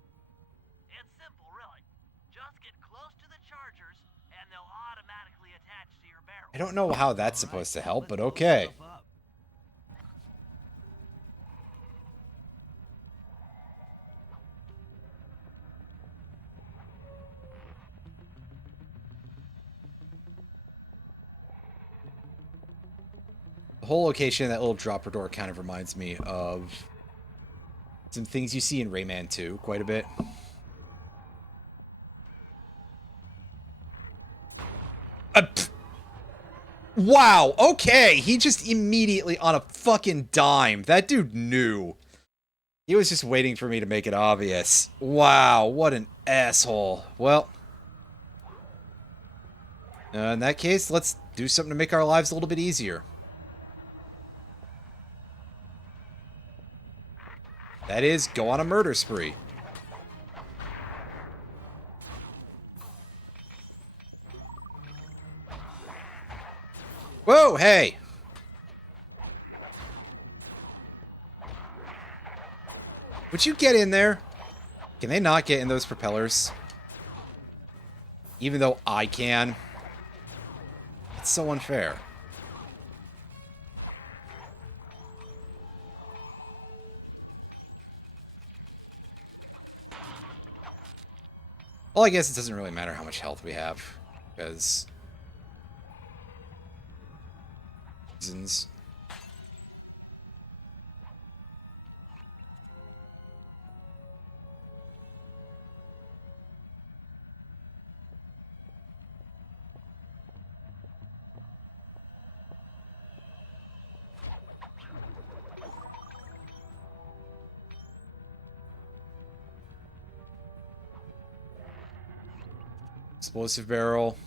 It's simple, really. Just get close to the chargers, and they'll automatically attach to your barrel. I don't know how that's supposed to help, but okay. The whole location of that little dropper door kind of reminds me of some things you see in Rayman 2 quite a bit. Wow, okay, he just immediately on a fucking dime. That dude knew. He was just waiting for me to make it obvious. Wow, what an asshole. Well, in that case, let's do something to make our lives a little bit easier. That is, go on a murder spree. Whoa, hey! Would you get in there? Can they not get in those propellers? Even though I can. It's so unfair. Well, I guess it doesn't really matter how much health we have, because reasons. Explosive barrel.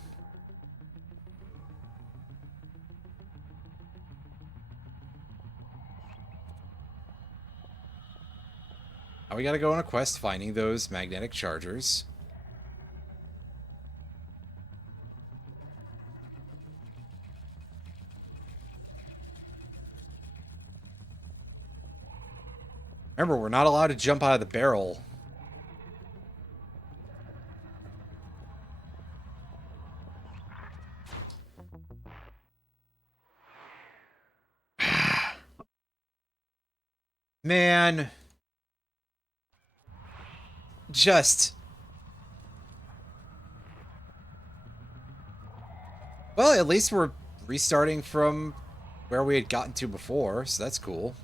Now we gotta go on a quest finding those magnetic chargers. Remember, we're not allowed to jump out of the barrel. Man. Just. Well, at least we're restarting from where we had gotten to before, so that's cool.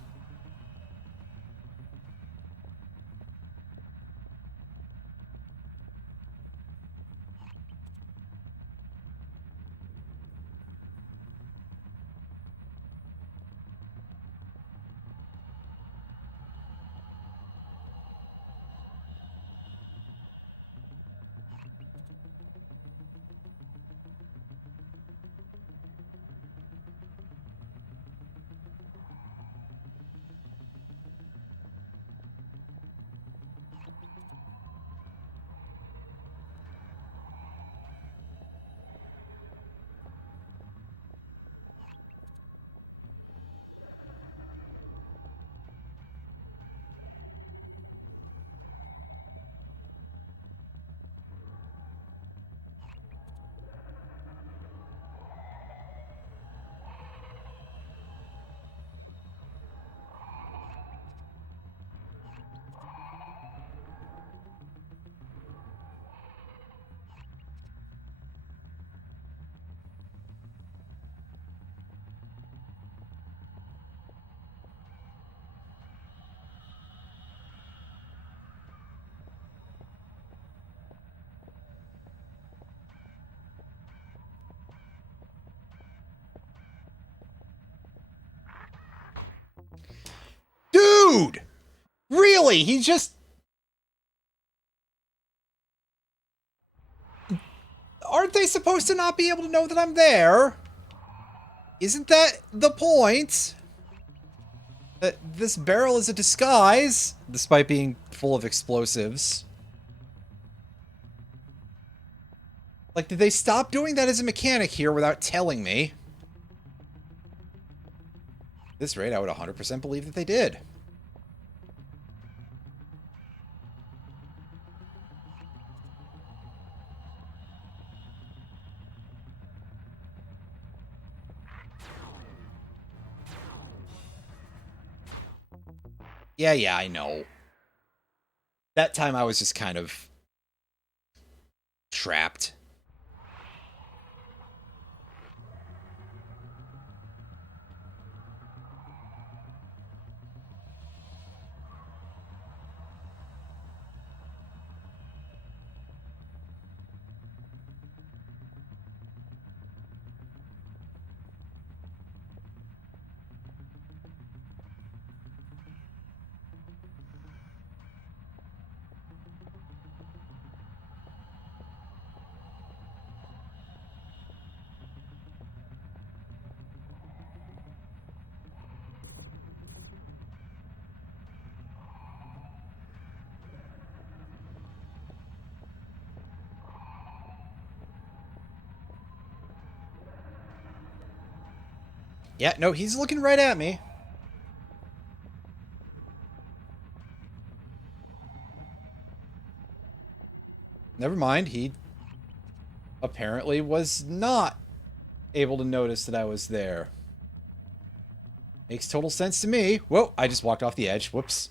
Dude! Really? He just... Aren't they supposed to not be able to know that I'm there? Isn't that the point? That this barrel is a disguise, despite being full of explosives. Like, did they stop doing that as a mechanic here without telling me? At this rate, I would 100% believe that they did. Yeah, I know. That time I was just kind of trapped. Yeah, no, he's looking right at me. never mind. He apparently was not able to notice that I was there. Makes total sense to me. Whoa, I just walked off the edge. Whoops.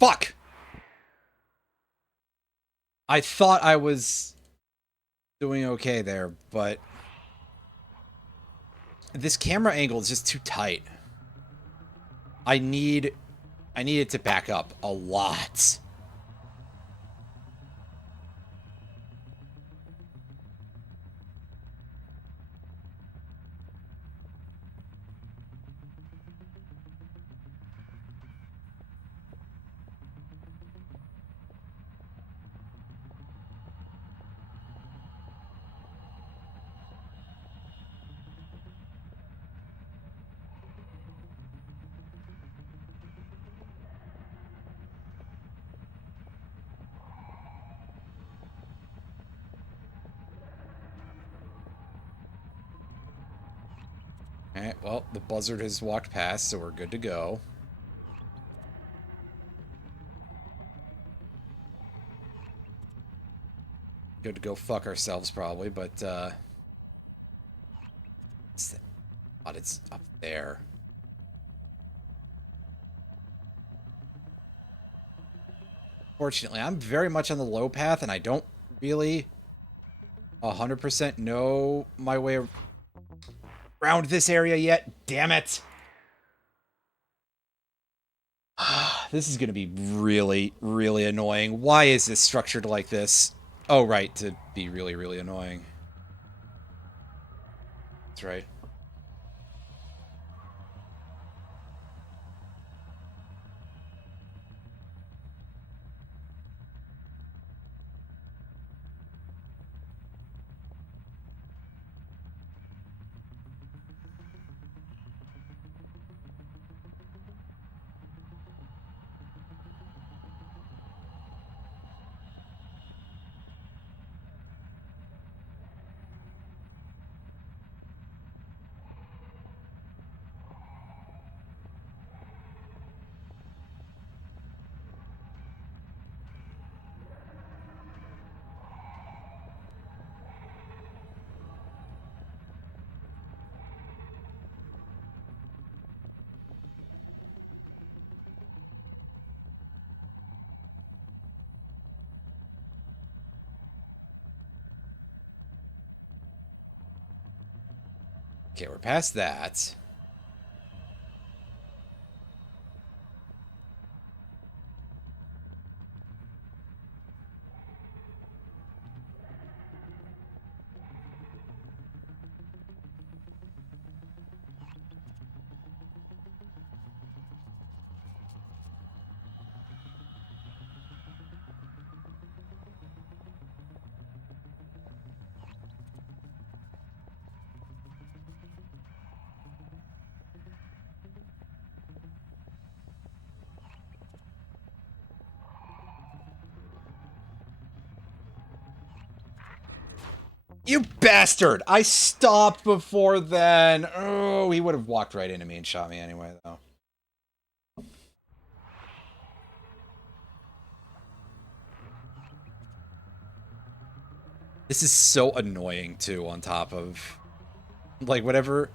Fuck! I thought I was doing okay there, but this camera angle is just too tight. I need it to back up a lot. Alright, well, the buzzard has walked past, so we're good to go. Good to go fuck ourselves, probably, but, it's up there. Fortunately, I'm very much on the low path, and I don't really 100% know my way around this area yet. Damn it! This is going to be really, really annoying. Why is this structured like this? Oh, right, to be really, really annoying. That's right. Okay, we're past that. You bastard! I stopped before then. Oh, he would have walked right into me and shot me anyway, though. This is so annoying, too, on top of... Like, whatever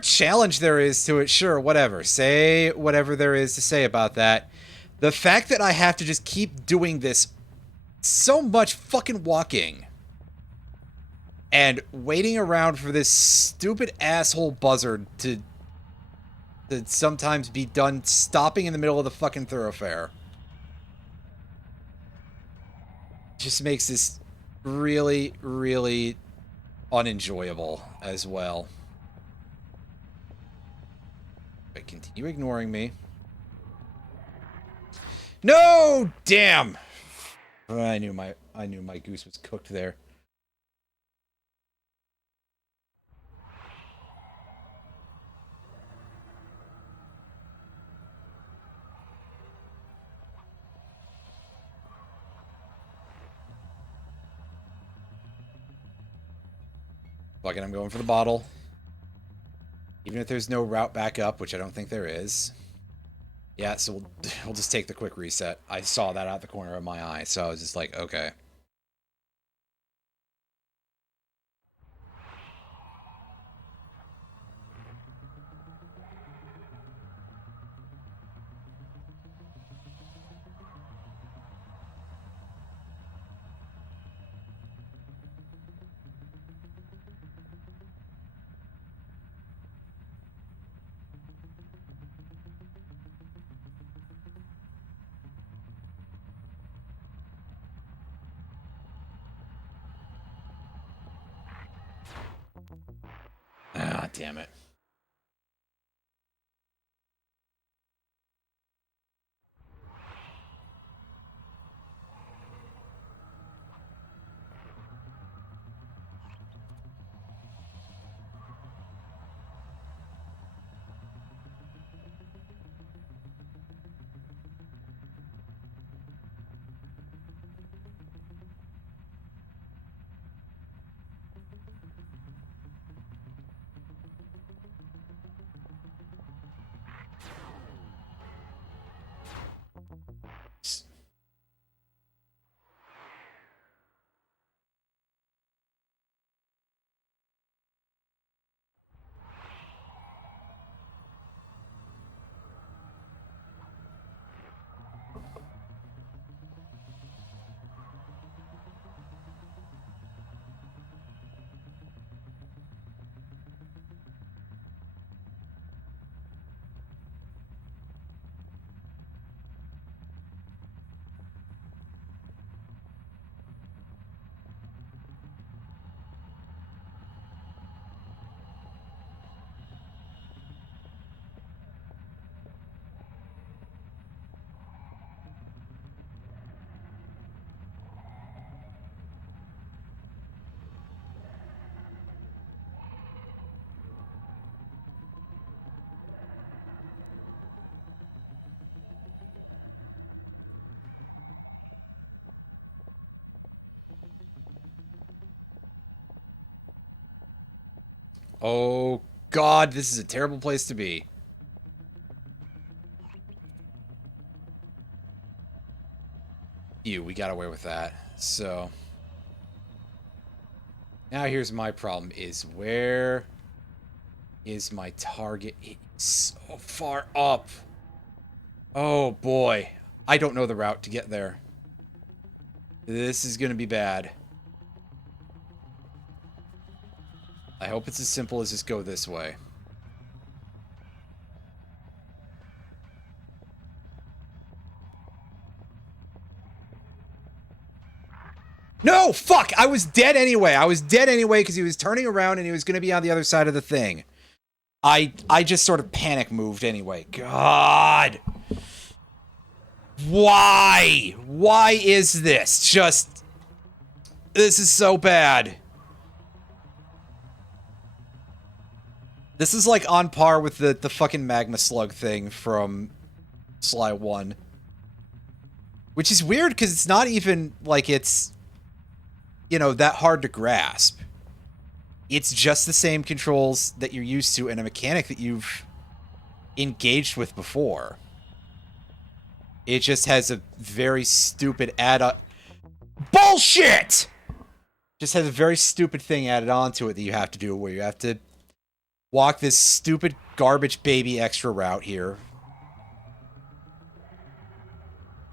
challenge there is to it, sure, whatever. Say whatever there is to say about that. The fact that I have to just keep doing this so much fucking walking and waiting around for this stupid asshole buzzard to sometimes be done stopping in the middle of the fucking thoroughfare just makes this really, really unenjoyable as well. But continue ignoring me. No! Damn! I knew my goose was cooked there. Fuck it, I'm going for the bottle. Even if there's no route back up, which I don't think there is. Yeah, so we'll just take the quick reset. I saw that out the corner of my eye, so I was just like, okay. Ah, damn it. Oh, God, this is a terrible place to be. We got away with that. So, now here's my problem, is where is my target? It's so far up. Oh, boy. I don't know the route to get there. This is going to be bad. I hope it's as simple as just go this way. No! Fuck! I was dead anyway. I was dead anyway because he was turning around and he was going to be on the other side of the thing. I just sort of panic moved anyway. God! Why? Why is this? Just... This is so bad. This is like on par with the fucking magma slug thing from Sly 1. Which is weird because it's not even like it's, you know, that hard to grasp. It's just the same controls that you're used to and a mechanic that you've engaged with before. It just has a very stupid add-on. Bullshit! Just has a very stupid thing added onto it that you have to do, where you have to walk this stupid garbage baby extra route here.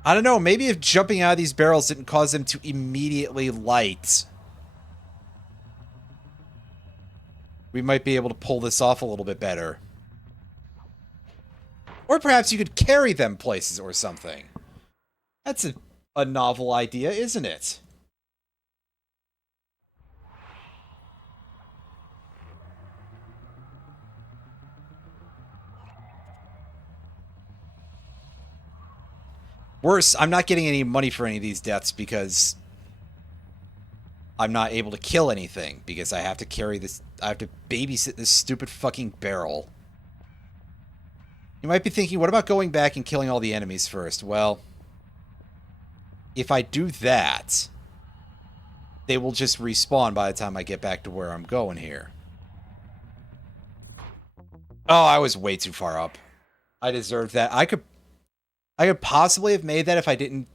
I don't know, maybe if jumping out of these barrels didn't cause them to immediately light, we might be able to pull this off a little bit better. Or perhaps you could carry them places or something. That's a novel idea, isn't it? Worse, I'm not getting any money for any of these deaths because I'm not able to kill anything because I have to carry this. I have to babysit this stupid fucking barrel. You might be thinking, what about going back and killing all the enemies first? Well, if I do that, they will just respawn by the time I get back to where I'm going here. Oh, I was way too far up. I deserved that. I could possibly have made that if I didn't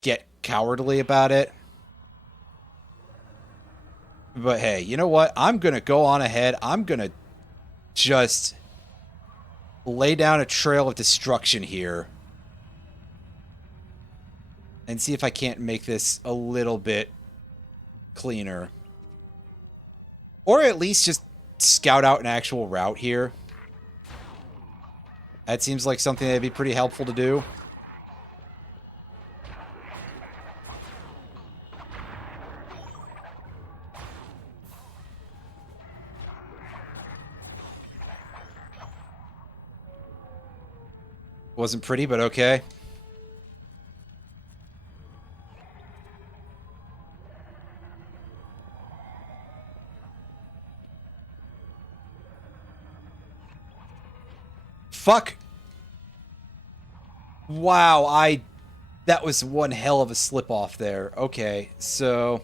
get cowardly about it. But hey, you know what? I'm going to go on ahead. I'm going to just lay down a trail of destruction here. And see if I can't make this a little bit cleaner. Or at least just scout out an actual route here. That seems like something that'd be pretty helpful to do. Wasn't pretty, but okay. Fuck. Wow, that was one hell of a slip off there. Okay, so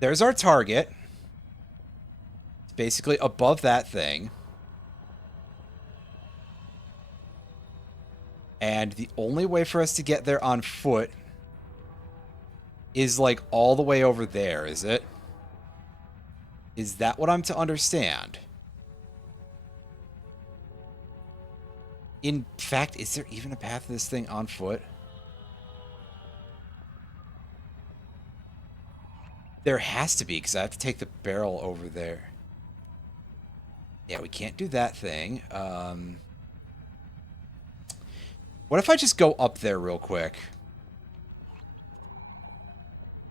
there's our target. It's basically above that thing. And the only way for us to get there on foot is like all the way over there, is it? Is that what I'm to understand? In fact, is there even a path to this thing on foot? There has to be, because I have to take the barrel over there. Yeah, we can't do that thing. What if I just go up there real quick?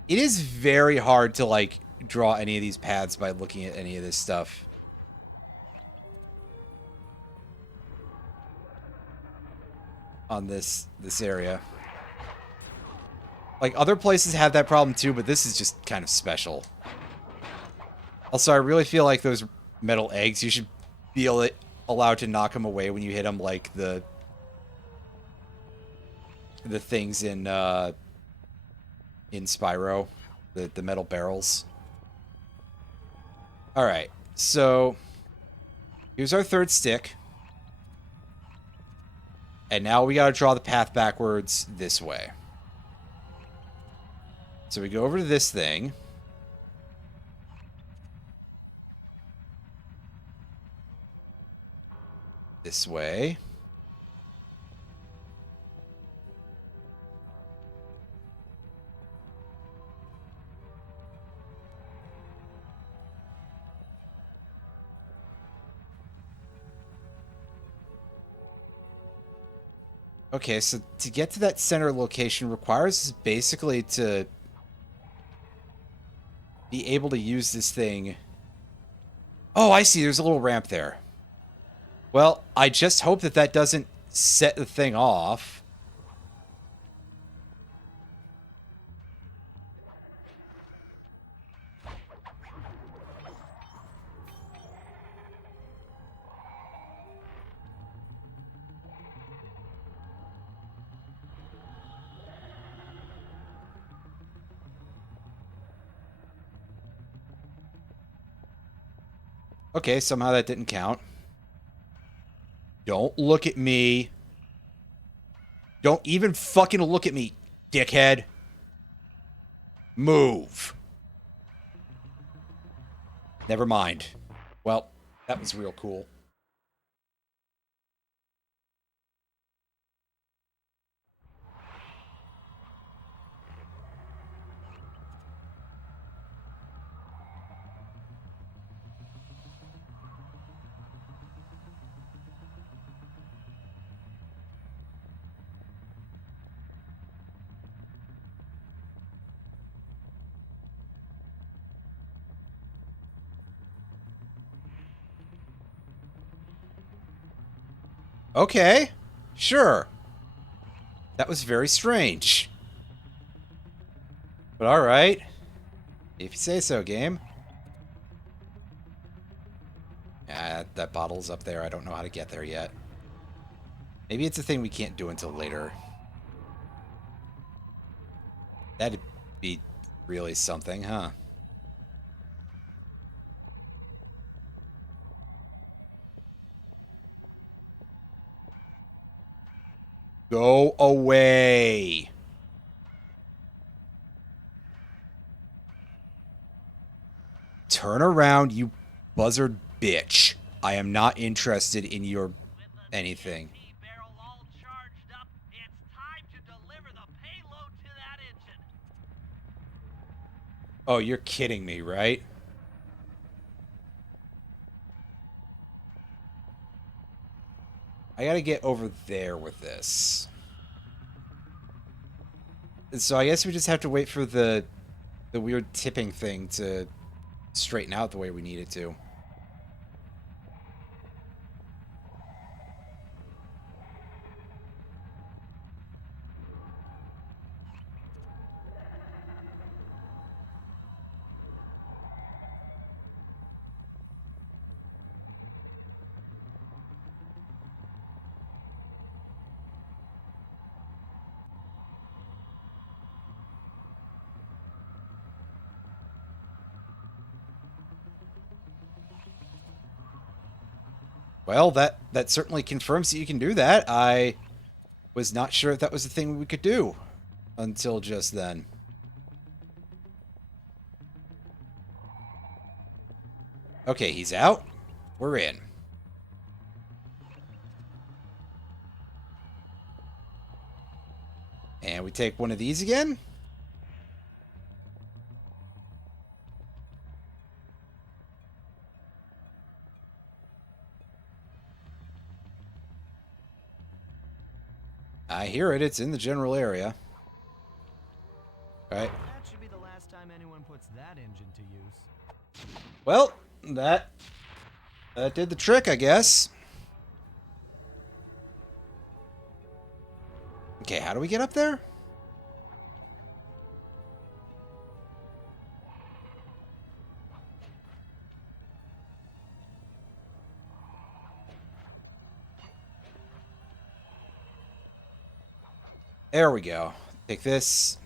It is very hard to, like, draw any of these paths by looking at any of this stuff. On this area. Like, other places have that problem too, but this is just kind of special. Also, I really feel like those metal eggs, you should be allowed to knock them away when you hit them, like the things in Spyro, the metal barrels. All right, so here's our third stick. And now we got to draw the path backwards this way. So we go over to this thing. This way. Okay, so to get to that center location requires us basically to be able to use this thing. Oh, I see. There's a little ramp there. Well, I just hope that that doesn't set the thing off. Okay, somehow that didn't count. Don't look at me. Don't even fucking look at me, dickhead. Move. Never mind. Well, that was real cool. Okay, sure. That was very strange. But alright. If you say so, game. That bottle's up there. I don't know how to get there yet. Maybe it's a thing we can't do until later. That'd be really something, huh? Go away. Turn around, you buzzard bitch. I am not interested in your anything. TNT barrel all charged up, it's time to deliver the payload to that engine. Oh, you're kidding me, right? I gotta get over there with this. So I guess we just have to wait for the weird tipping thing to straighten out the way we need it to. Well, that certainly confirms that you can do that. I was not sure if that was a thing we could do until just then. Okay, he's out. We're in. And we take one of these again. I hear it. It's in the general area. All right. That should be the last time anyone puts that engine to use. Well, that did the trick, I guess. Okay, how do we get up there? There we go. Take this.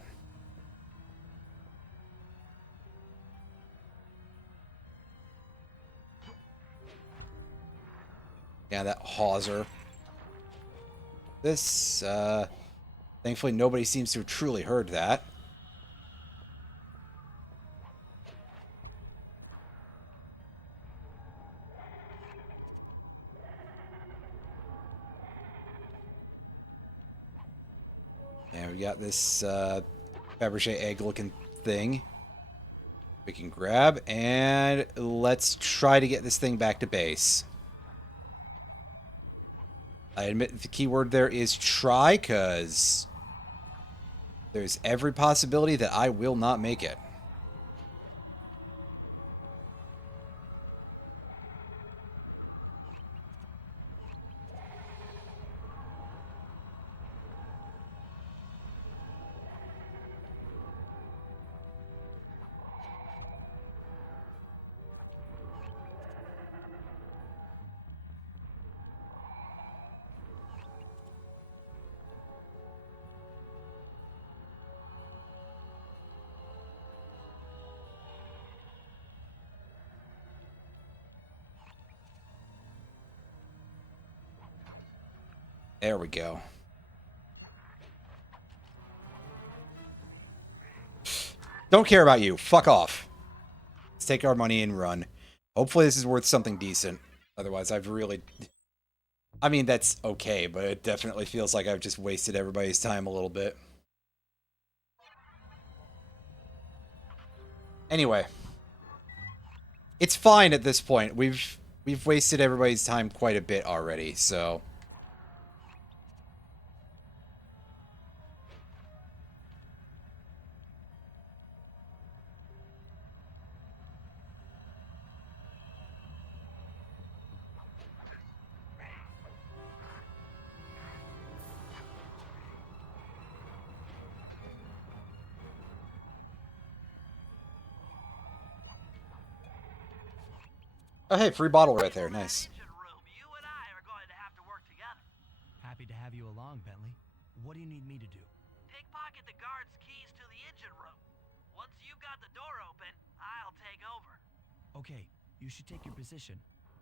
Yeah, that hawser. This, thankfully nobody seems to have truly heard that. And we got this, Fabergé egg-looking thing we can grab, and let's try to get this thing back to base. I admit the key word there is try, because there's every possibility that I will not make it. There we go. Don't care about you. Fuck off. Let's take our money and run. Hopefully this is worth something decent. Otherwise, I've really... I mean, that's okay, but it definitely feels like I've just wasted everybody's time a little bit. Anyway. It's fine at this point. We've wasted everybody's time quite a bit already, so... Oh, hey, free bottle right there. Nice. Engine room, you and I are going to have to work together. Happy to have you along, Bentley. What do you need me to do? Pickpocket the guard's keys to the engine room. Once you've got the door open, I'll take over. Okay, you should take your position.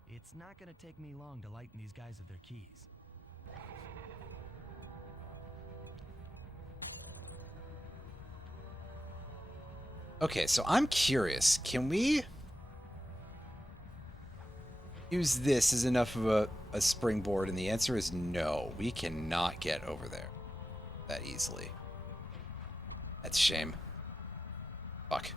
It's not gonna take me long to lighten these guys of their keys. Okay, so I'm curious. Can we use this as enough of a springboard? And the answer is no. We cannot get over there that easily. That's a shame. Fuck.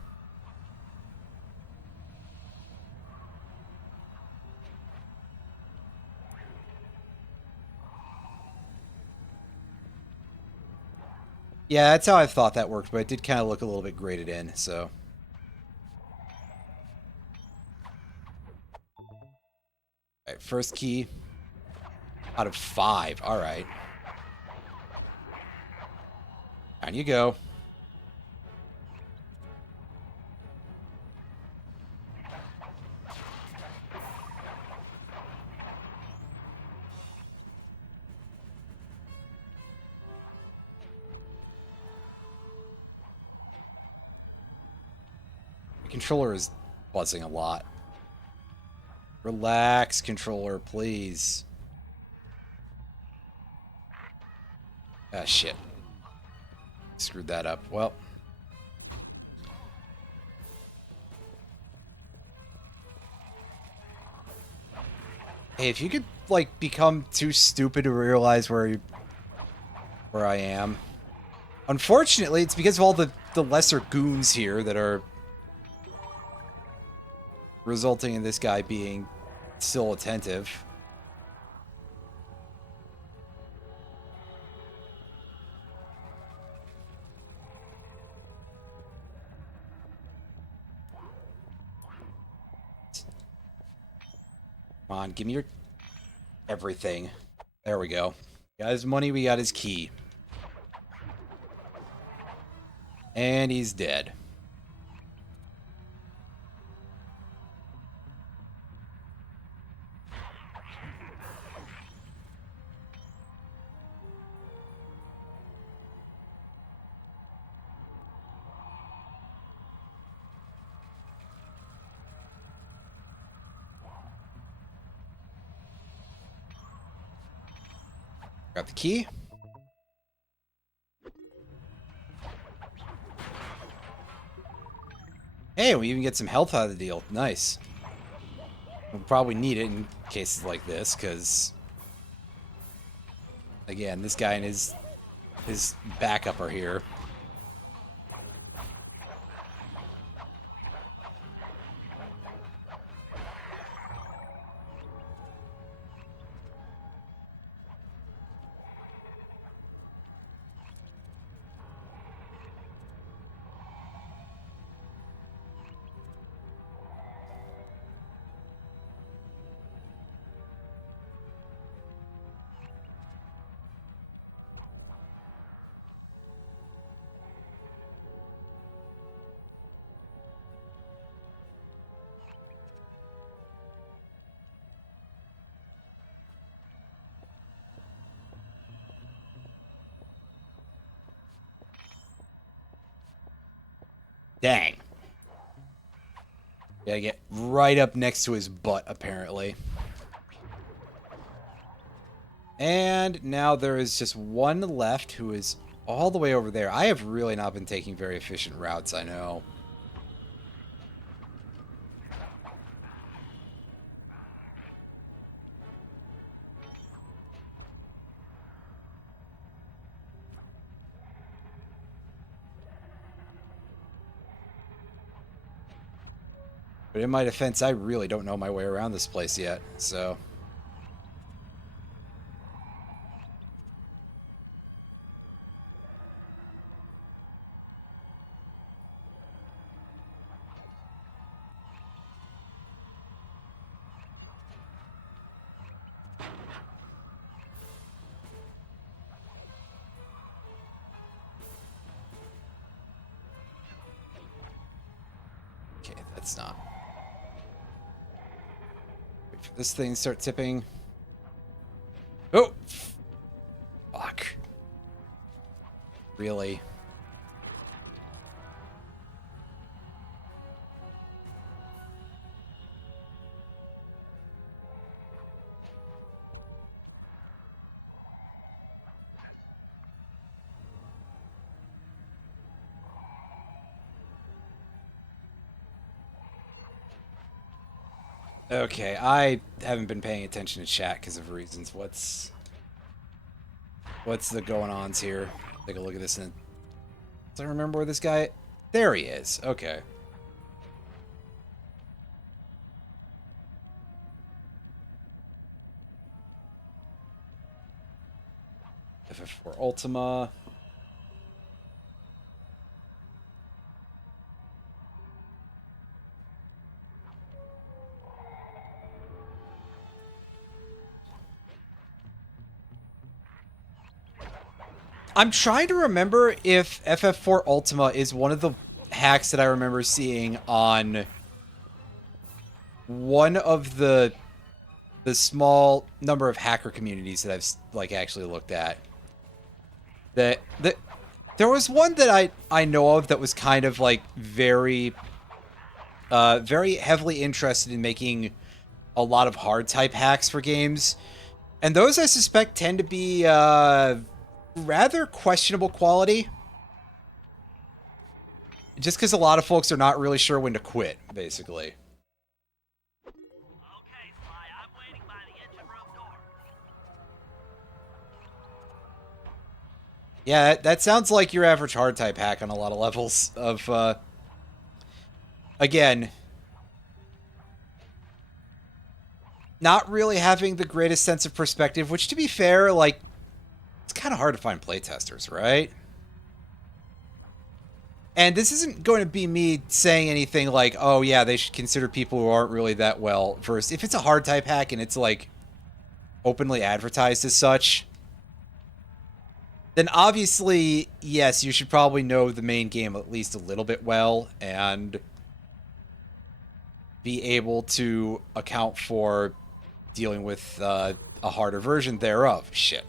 Yeah, that's how I thought that worked, but it did kind of look a little bit graded in, so. Alright, first key out of 5. Alright. Down you go. The controller is buzzing a lot. Relax, controller, please. Ah, shit. Screwed that up. Well. Hey, if you could, like, become too stupid to realize where I am. Unfortunately, it's because of all the lesser goons here that are resulting in this guy being still attentive. Come on, give me your everything. There we go. Got his money, we got his key. And he's dead. Got the key. Hey, we even get some health out of the deal. Nice. We'll probably need it in cases like this, because again, this guy and his backup are here. Dang. Gotta get right up next to his butt, apparently. And now there is just one left who is all the way over there. I have really not been taking very efficient routes, I know. But in my defense, I really don't know my way around this place yet, so... Okay, that's not... this thing start tipping. Oh! Fuck. Really? Okay, I haven't been paying attention to chat because of reasons. What's the going ons here? Take a look at this and do I remember where this guy? There he is. Okay. FF4 Ultima. I'm trying to remember if FF4 Ultima is one of the hacks that I remember seeing on one of the small number of hacker communities that I've like actually looked at. That there was one that I know of that was kind of like very heavily interested in making a lot of hard type hacks for games. And those I suspect tend to be rather questionable quality. Just because a lot of folks are not really sure when to quit, basically. Okay, Sly, I'm waiting by the engine room door. Yeah, that sounds like your average hard type hack on a lot of levels of, again, not really having the greatest sense of perspective, which to be fair, like, it's kind of hard to find playtesters, right? And this isn't going to be me saying anything like, oh yeah, they should consider people who aren't really that well versed. If it's a hard type hack and it's like openly advertised as such, then obviously, yes, you should probably know the main game at least a little bit well and be able to account for dealing with a harder version thereof. Shit.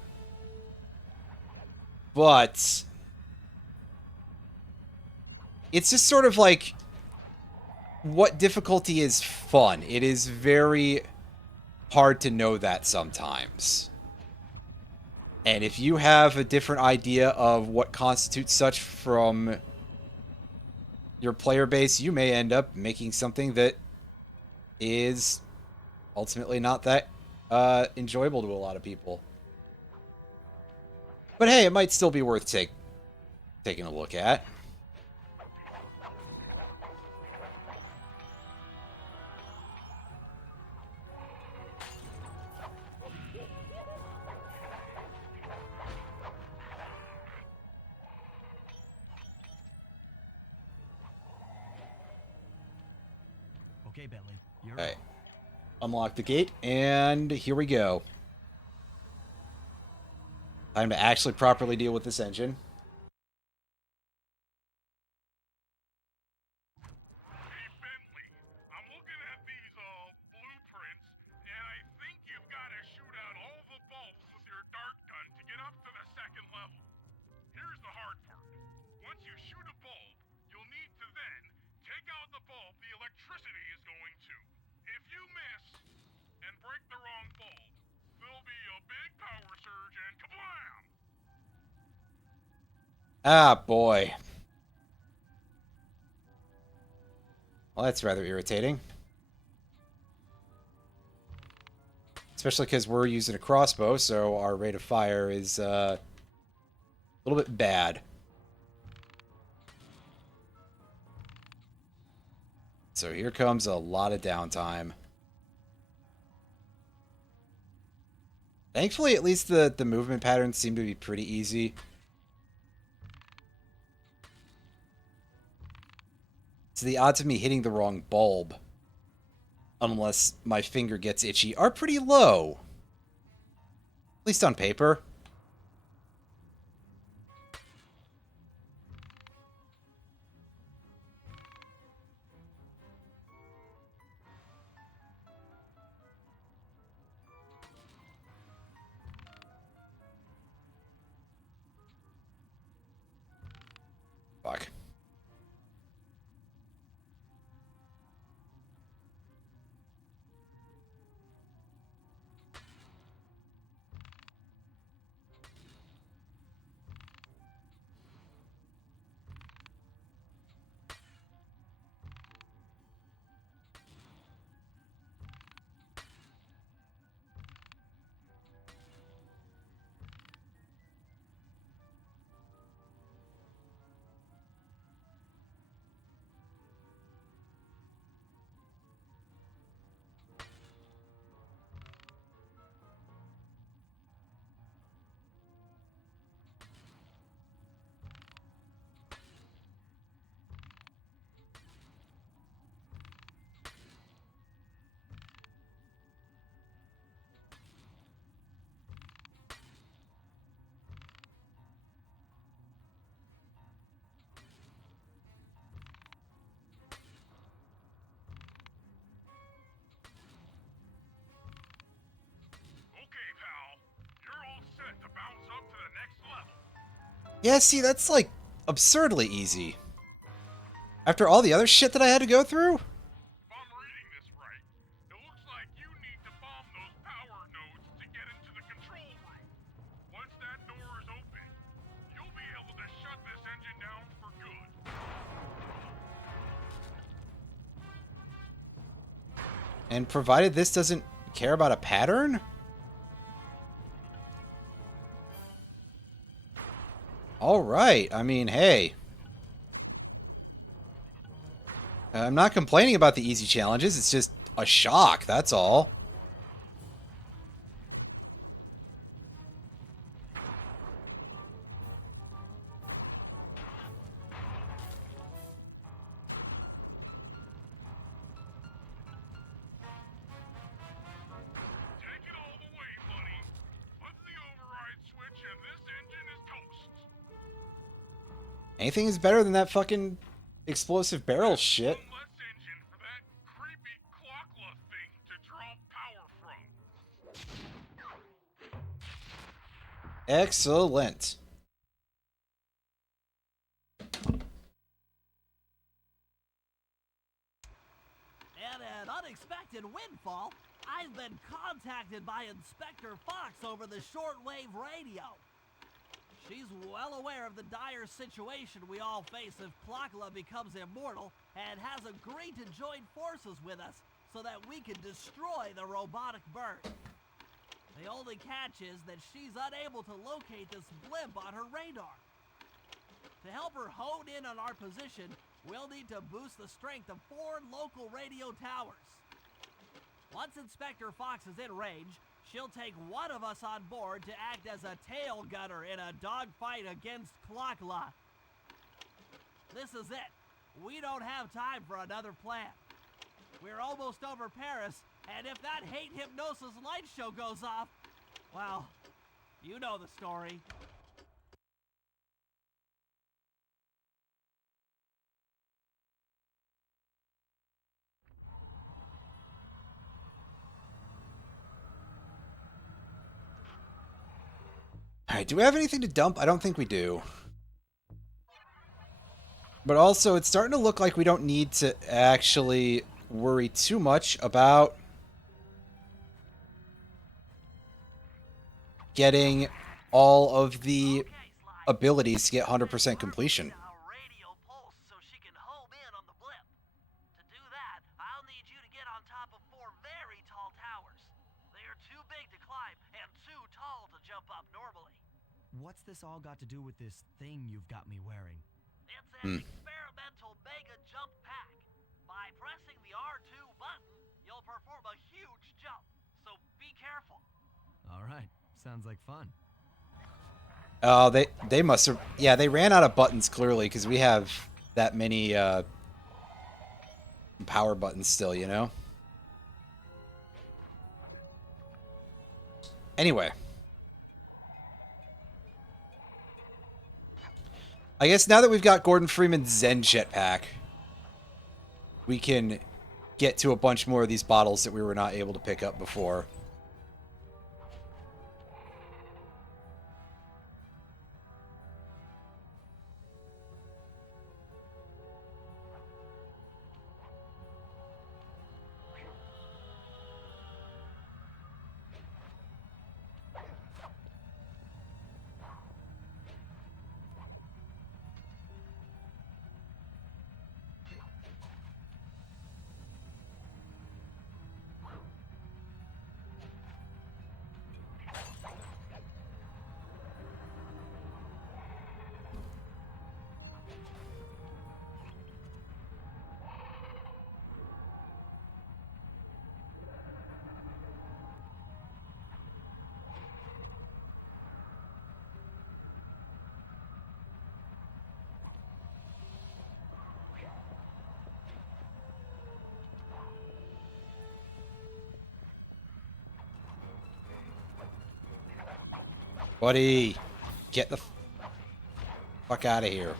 But it's just sort of like, what difficulty is fun? It is very hard to know that sometimes. And if you have a different idea of what constitutes such from your player base, you may end up making something that is ultimately not that enjoyable to a lot of people. But hey, it might still be worth taking a look at. Okay, Bentley, you're All right. up. Unlock the gate, and here we go. Time to actually properly deal with this engine. Hey, Bentley, I'm looking at these, blueprints, and I think you've got to shoot out all the bulbs with your dart gun to get up to the second level. Here's the hard part. Once you shoot a bulb, you'll need to then take out the bulb the electricity is going to. If you miss and break the wrong bulb, there'll be a big power surge and kablam! Ah, boy. Well, that's rather irritating. Especially because we're using a crossbow, so our rate of fire is a little bit bad. So here comes a lot of downtime. Thankfully, at least the movement patterns seem to be pretty easy. So the odds of me hitting the wrong bulb, unless my finger gets itchy, are pretty low. At least on paper. Yeah, see, that's like absurdly easy. After all the other shit that I had to go through? If I'm reading this right, it looks like you need to bomb those power nodes to get into the control room. Once that door is open, you'll be able to shut this engine down for good. And provided this doesn't care about a pattern? Alright, I mean, hey. I'm not complaining about the easy challenges, it's just a shock, that's all. Take it all the way, buddy. Flip the override switch and this engine is toast. Anything is better than that fucking explosive barrel shit. One less engine for that creepy clockla thing to draw power from. Excellent. And an unexpected windfall, I've been contacted by Inspector Fox over the shortwave radio. She's well aware of the dire situation we all face if Clockla becomes immortal and has agreed to join forces with us so that we can destroy the robotic bird. The only catch is that she's unable to locate this blimp on her radar. To help her hone in on our position, we'll need to boost the strength of 4 local radio towers. Once Inspector Fox is in range, she'll take one of us on board to act as a tail gunner in a dogfight against Clockla. This is it. We don't have time for another plan. We're almost over Paris, and if that hate hypnosis light show goes off, well, you know the story. Alright, do we have anything to dump? I don't think we do. But also, it's starting to look like we don't need to actually worry too much about getting all of the abilities to get 100% completion. A radio pulse so she can home in on the blimp. To do that, I'll need you to get on top of 4 very tall towers. They are too big to climb and too tall to jump up normally. What's this all got to do with this thing you've got me wearing? It's an experimental mega jump pack. By pressing the R2 button, you'll perform a huge jump. So be careful. All right, sounds like fun. Oh, they must have... Yeah, they ran out of buttons, clearly, because we have that many power buttons still, you know? Anyway. I guess now that we've got Gordon Freeman's Zen jetpack, we can get to a bunch more of these bottles that we were not able to pick up before. Buddy, get the fuck out of here.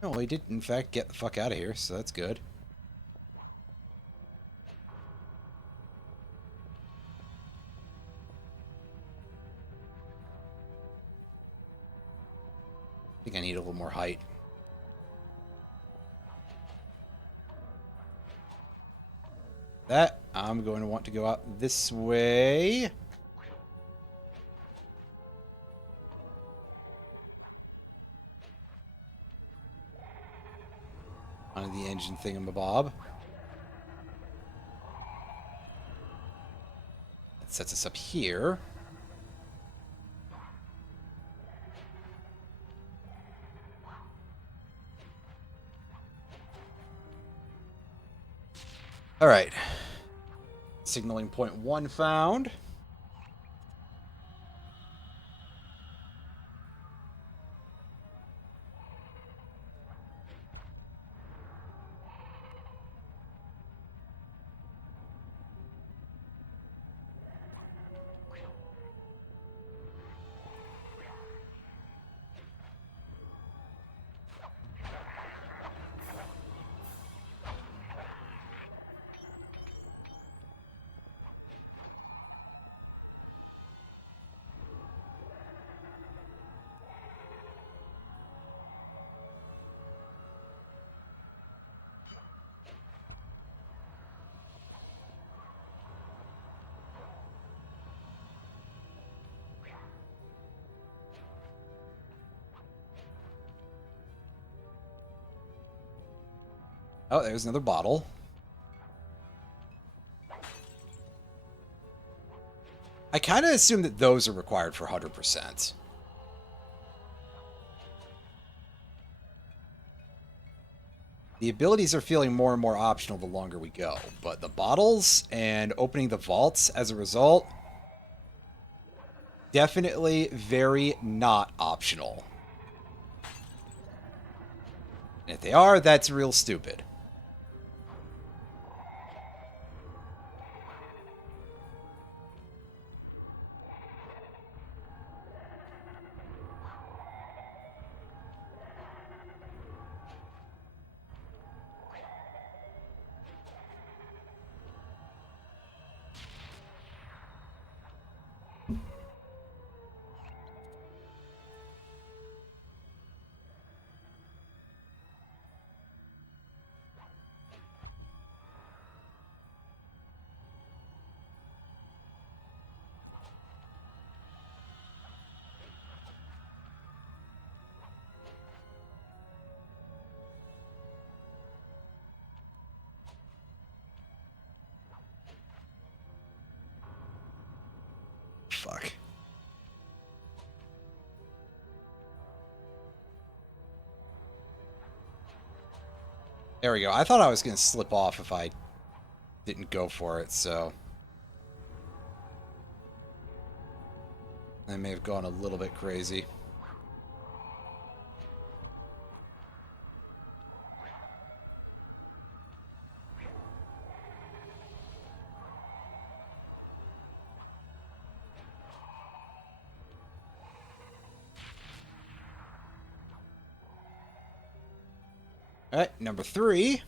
Oh, he did, in fact, get the fuck out of here, so that's good. I think I need a little more height. That, I'm going to want to go out this way. On the engine thingamabob. That sets us up here. All right. Signaling point 1 found. Oh, there's another bottle. I kind of assume that those are required for 100%. The abilities are feeling more and more optional the longer we go, but the bottles and opening the vaults as a result, definitely very not optional. And if they are, that's real stupid. Fuck. There we go. I thought I was going to slip off if I didn't go for it, so... I may have gone a little bit crazy. Alright, number 3.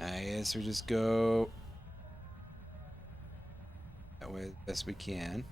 I guess we just go that way as best we can.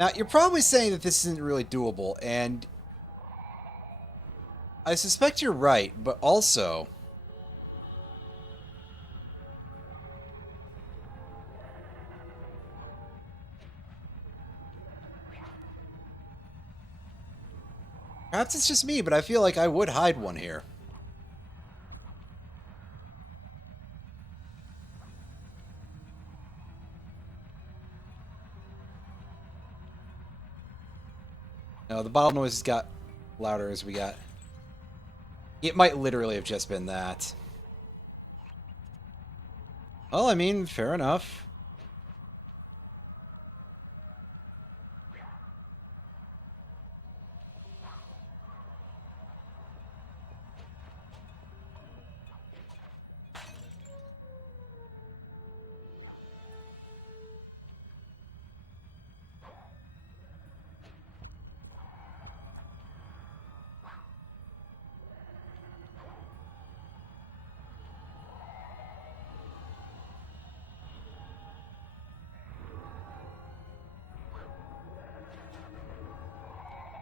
Now, you're probably saying that this isn't really doable, and I suspect you're right, but also... Perhaps it's just me, but I feel like I would hide one here. No, the bottle noises got louder as we got. It might literally have just been that. Well, I mean, fair enough.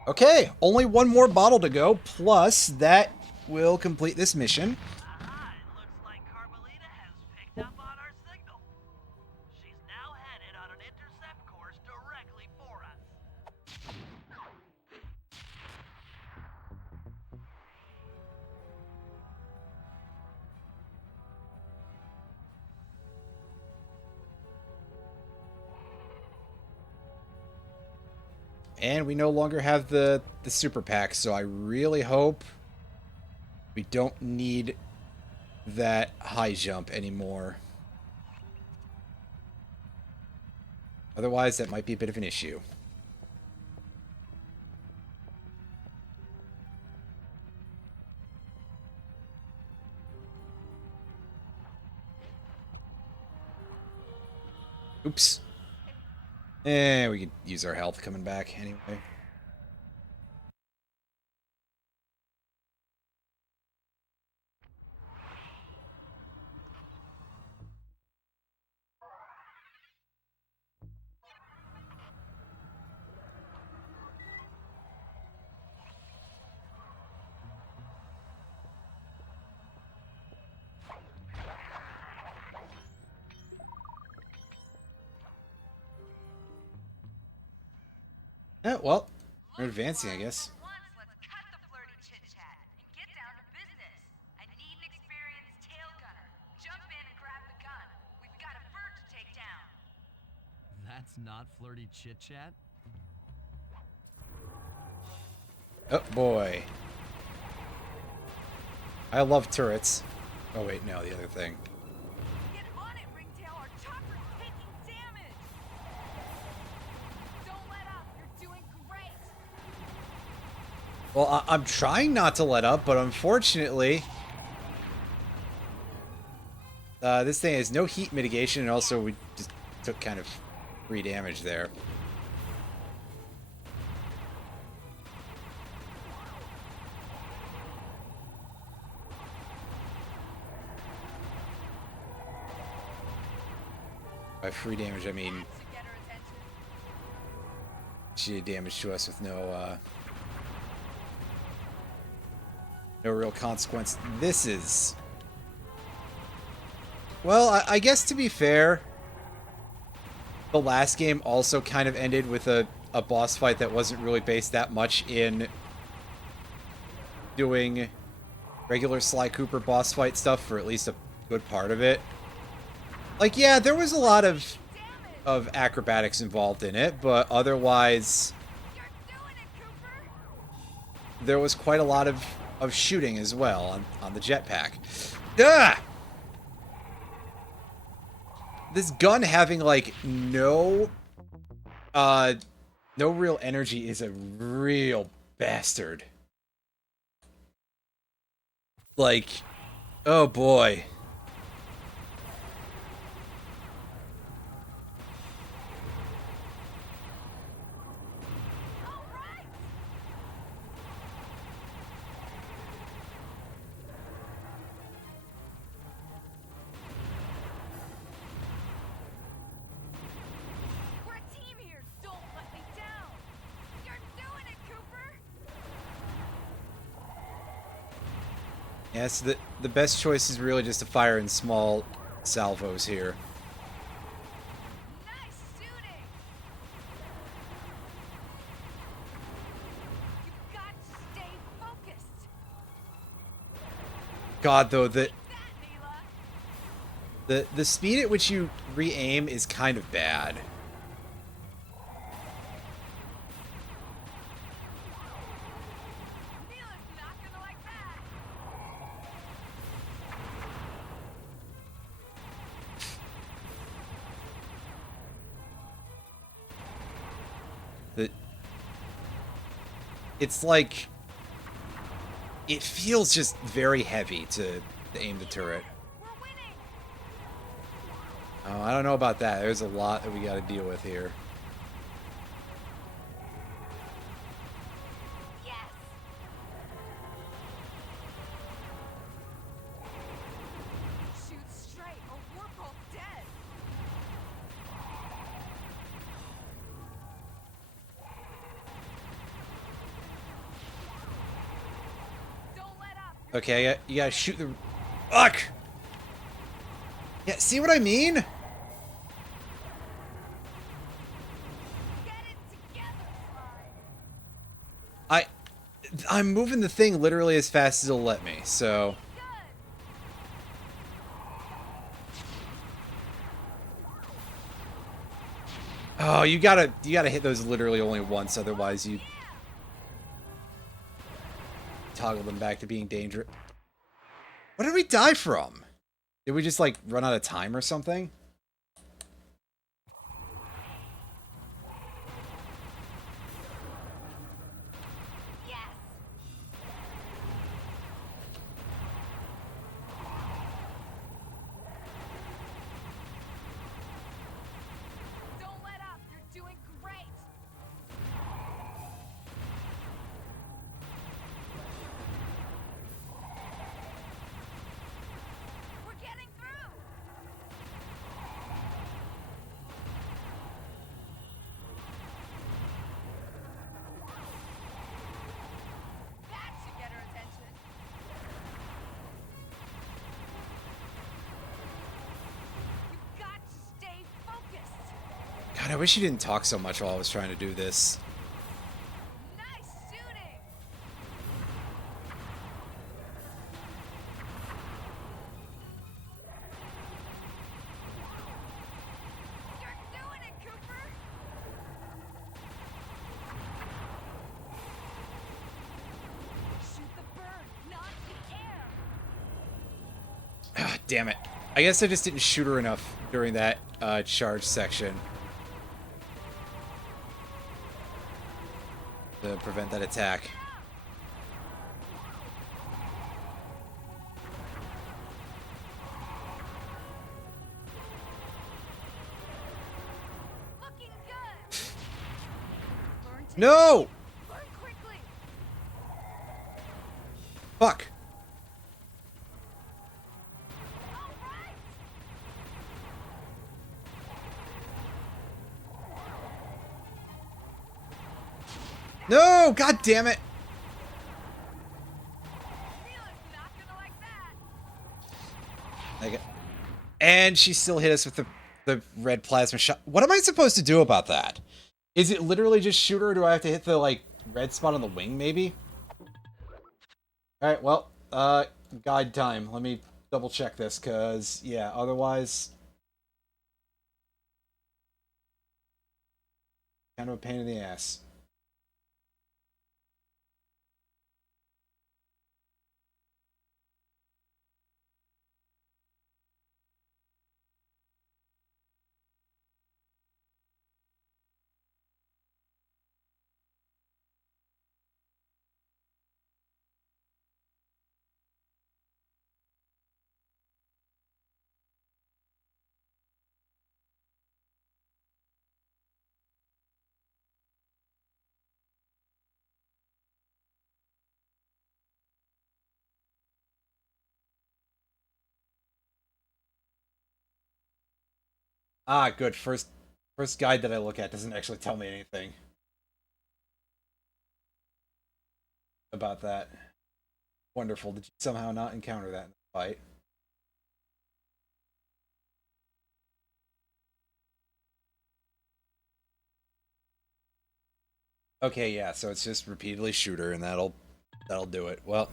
Okay, only one more bottle to go, plus that will complete this mission. Aha, it looks like Carmelita has picked up on our signal. She's now headed on an intercept course directly for us. And we no longer have the super pack, so I really hope we don't need that high jump anymore. Otherwise, that might be a bit of an issue. Oops. We could use our health coming back anyway. Yeah, well, we're advancing, I guess. For once, let's cut the flirty chit-chat and get down to business. I need an experienced tail gunner. Jump in and grab the gun. We've got a bird to take down. That's not flirty chit chat. Oh boy. I love turrets. Oh wait, no, the other thing. Get on it, Ringtail. Our chopper's taking damage. Don't let up. You're doing great. Well, I'm trying not to let up, but unfortunately, this thing has no heat mitigation, and also we just took kind of free damage there. By free damage, I mean That should get her attention. she did damage to us with no real consequence. This is... Well, I guess to be fair, the last game also kind of ended with a boss fight that wasn't really based that much in doing regular Sly Cooper boss fight stuff for at least a good part of it. Like, yeah, there was a lot of acrobatics involved in it, but otherwise You're doing it, Cooper. there was quite a lot of shooting as well on the jetpack. Ah! This gun having, like, no real energy is a real bastard. Like, oh boy. All right. We're a team here. Don't let me down. You're doing it, Cooper. Yes, the best choice is really just to fire in small salvos here. Nice shooting. You've got to stay God, though, the speed at which you re-aim is kind of bad. Neela's not gonna like that. The It's like it feels just very heavy to aim the turret. We're winning. Oh, I don't know about that. There's a lot that we got to deal with here. Yes. Shoot straight or we're both dead. Don't let up. Okay, you gotta shoot the... Fuck! Yeah, see what I mean? Get it together, Slime. I'm moving the thing literally as fast as it'll let me, so... Good. Oh, you gotta hit those literally only once, otherwise you toggle them back to being dangerous. What did we die from? Did we just, like, run out of time or something? Yes. Don't let up. You're doing great. We're getting through. That should get her attention. You've got to stay focused. God, I wish you didn't talk so much while I was trying to do this. Nice shooting. You're doing it, Cooper. Shoot the bird, not the air. Ah, damn it. I guess I just didn't shoot her enough during that charge section to prevent that attack. Looking good. Learn to No! learn quickly. Fuck. All right. No! God damn it! Neela's not gonna like that. Like, and she still hit us with the red plasma shot. What am I supposed to do about that? Is it literally just shoot her, or do I have to hit the, like, red spot on the wing, maybe? Alright, well, guide time. Let me double check this, because, yeah, otherwise... kind of a pain in the ass. Ah, good. First guide that I look at doesn't actually tell me anything about that. Wonderful. Did you somehow not encounter that in the fight? Okay, yeah, so it's just repeatedly shoot her, and that'll do it. Well,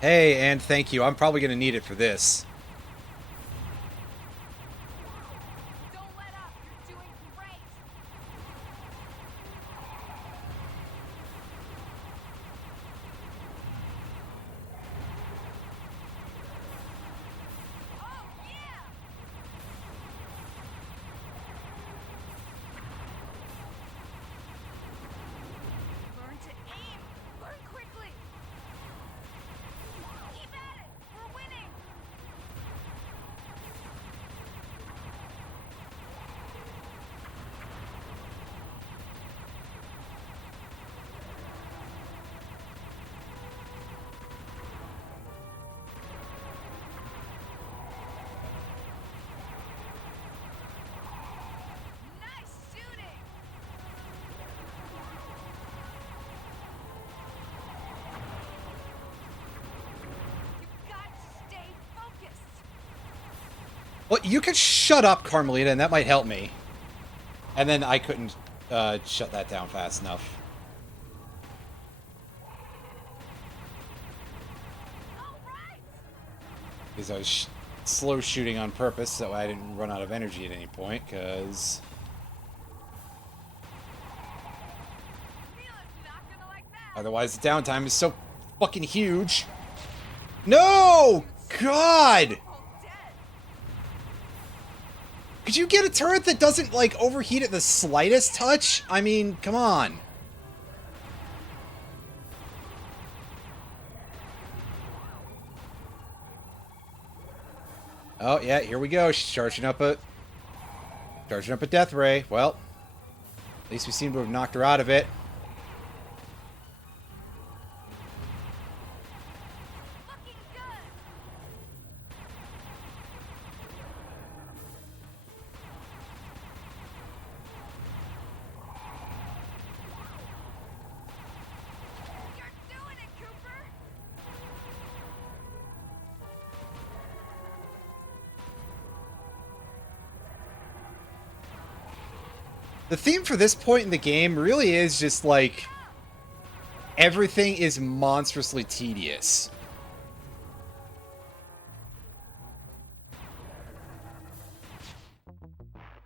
Hey, and thank you. I'm probably going to need it for this. Don't let up. You're doing great. Oh, yeah! Learn to aim. Learn quickly. Keep at it. We're winning. Nice shooting. You've got to stay focused. Well, you could shut up, Carmelita, and that might help me. And then I couldn't shut that down fast enough. All right. Because I was slow shooting on purpose, so I didn't run out of energy at any point, because... Mila's not gonna like that. Otherwise, the downtime is so fucking huge. No! God! All dead. Could you get a turret that doesn't, like, overheat at the slightest touch? I mean, come on. Oh, yeah, here we go. She's charging up a death ray. Well, at least we seem to have knocked her out of it. Looking good. You're doing it, Cooper. The theme for this point in the game really is just like everything is monstrously tedious.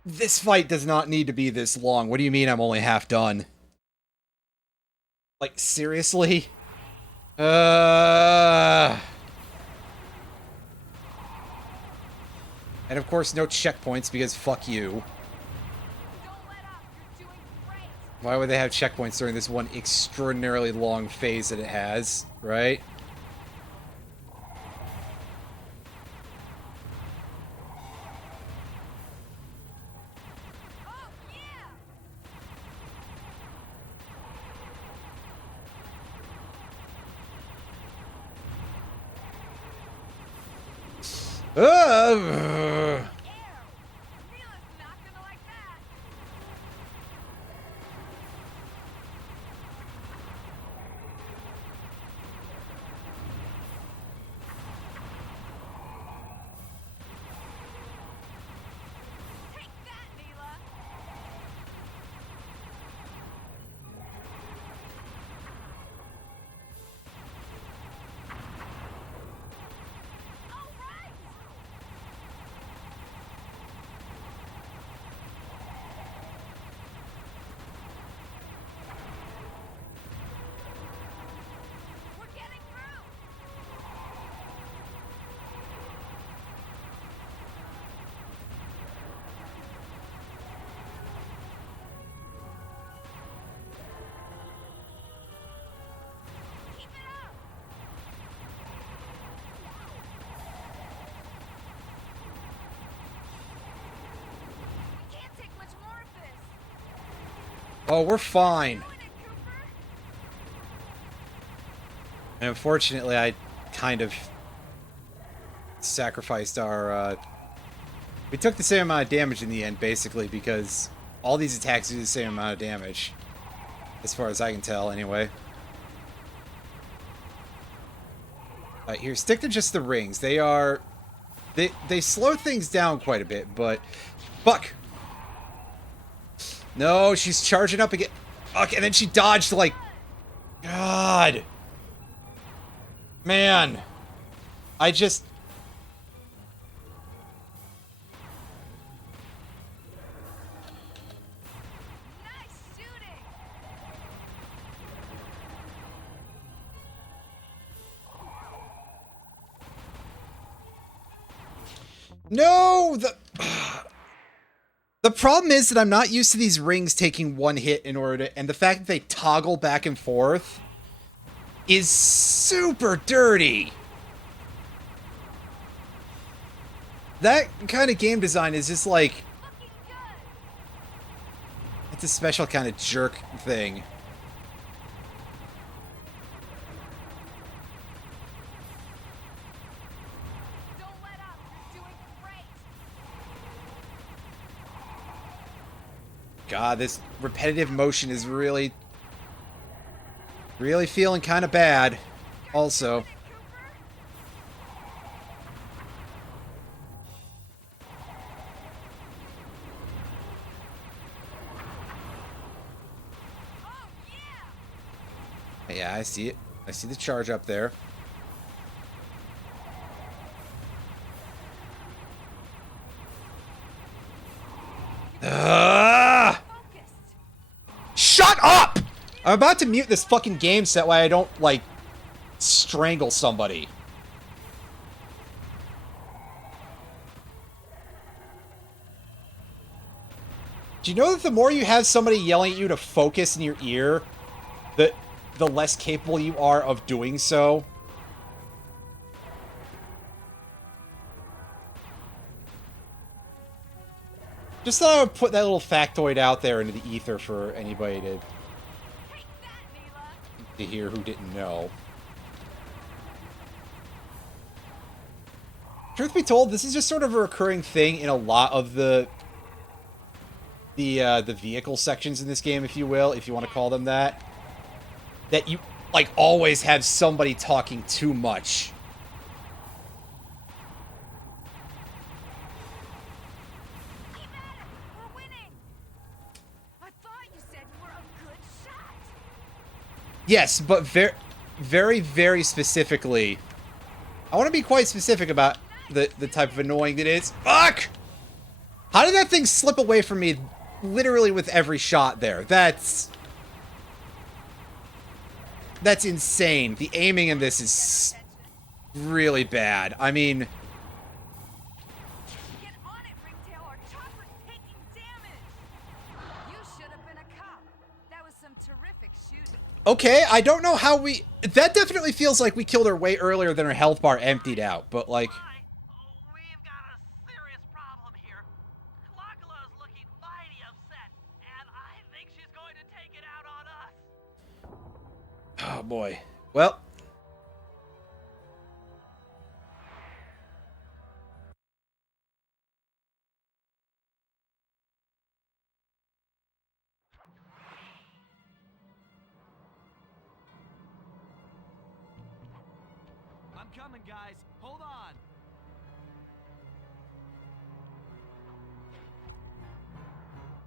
This fight does not need to be this long. What do you mean I'm only half done? Like, seriously? And of course, no checkpoints because fuck you. Don't let up. You're doing great. Why would they have checkpoints during this one extraordinarily long phase that it has, right? Oh, yeah. Uh, Air. Mila's not gonna like that. Take that, Mila. All right. We're getting through. Keep it up. We can't take much more of this. oh, we're fine. Doing it, Cooper. And unfortunately, I kind of sacrificed our, we took the same amount of damage in the end, basically, because all these attacks do the same amount of damage. As far as I can tell, anyway. Alright, here, stick to just the rings. They are... They slow things down quite a bit, but... Fuck! No, she's charging up again. Fuck, and then she dodged, like... God! Man, I just... Nice shooting! No! The problem is that I'm not used to these rings taking one hit in order to... And the fact that they toggle back and forth is super dirty. That kind of game design is just like... Looking good! It's a special kind of jerk thing. Don't let up! You're doing great! God, this repetitive motion is really feeling kind of bad. Also, Cooper? Oh, yeah! yeah, I see it. I see the charge up there. Focused! Shut up! I'm about to mute this fucking game so that way I don't, like, strangle somebody. Do you know that the more you have somebody yelling at you to focus in your ear, the less capable you are of doing so? Just thought I would put that little factoid out there into the ether for anybody Take that, Mila! to hear who didn't know. Truth be told, this is just sort of a recurring thing in a lot of the vehicle sections in this game, if you will, if you want to call them that. That you, like, always have somebody talking too much. Keep at it! We're winning! I thought you said you were a good shot! Yes, but very, very specifically. I want to be quite specific about the type of annoying that is. Fuck! How did that thing slip away from me literally with every shot there? That's insane. The aiming in this is really bad. I mean, Get on it, Ringtail, or Chopper's taking damage! You should have been a cop. That was some terrific shooting. okay, I don't know how we... That definitely feels like we killed her way earlier than her health bar emptied out, but like... Hi. We've got a serious problem here. Clockula's looking mighty upset, and I think she's going to take it out on us. Oh boy. Well... I'm coming, guys. Hold on.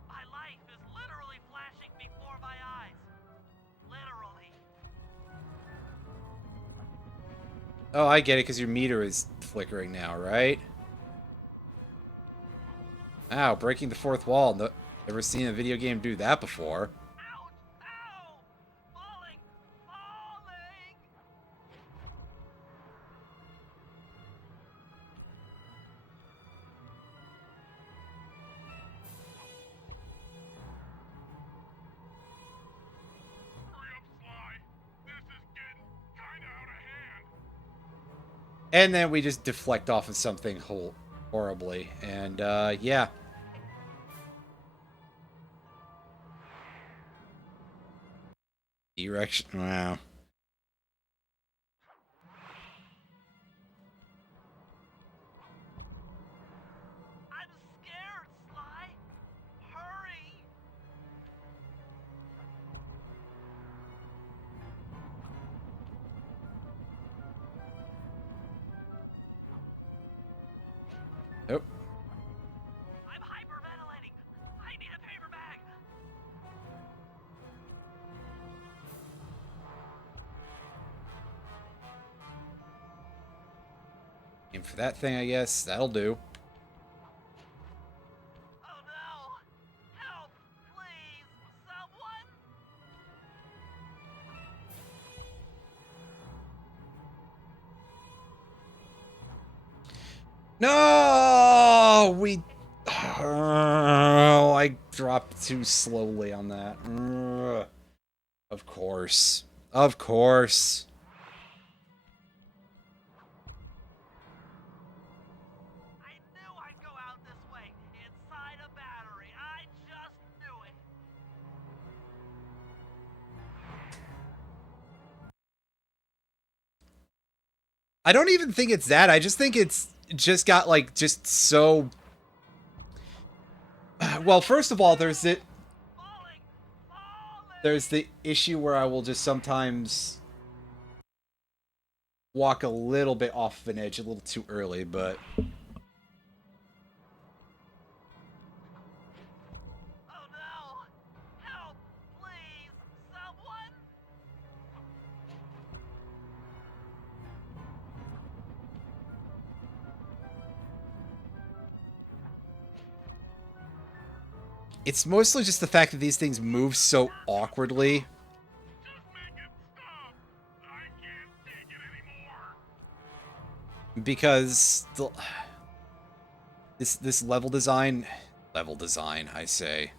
My life is literally flashing before my eyes. Literally. Oh, I get it, because your meter is flickering now, right? Ow, breaking the fourth wall. No, never seen a video game do that before. Ouch! Ow! Falling! Falling! Hurry up, Sly. This is getting kinda out of hand. And then we just deflect off of something horribly. And, yeah. Erection. Wow. I'm scared, Sly! Hurry! Nope. I'm hyperventilating! I need a paper bag! Aim for that thing, I guess. That'll do. Oh no! Help! Please! Someone! No! Oh, I dropped too slowly on that. Of course. Of course. I knew I'd go out this way, inside a battery. I just knew it. I don't even think it's that. I just think it's just got, like, just so... Well, first of all, there's the Falling! Falling! there's the issue where I will just sometimes walk a little bit off of an edge a little too early, but... Oh no! Help! Please! Someone! It's mostly just the fact that these things move so awkwardly. Just make it stop! I can't take it anymore! Because this level design, I say.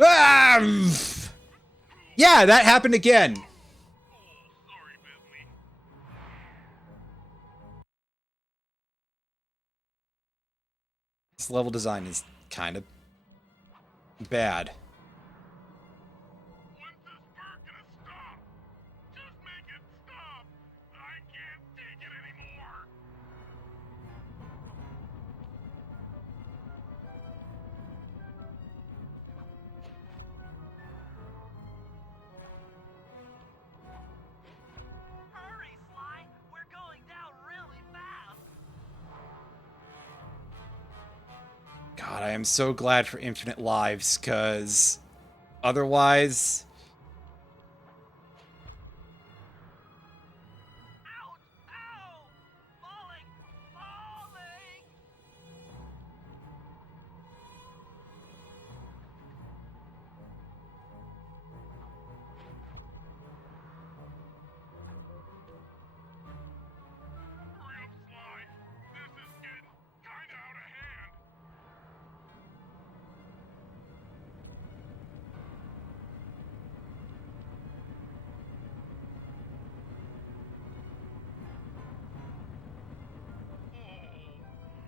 Ah! Yeah, that happened again. Oh, sorry, Bentley. This level design is kind of bad. When's this bird gonna stop? Just make it stop! I can't take it anymore! Hurry, Sly! We're going down really fast! God, I am so glad for infinite lives, because otherwise... Ouch! Ow! Falling! Falling! Hurry up, Sly! This is getting kinda out of hand!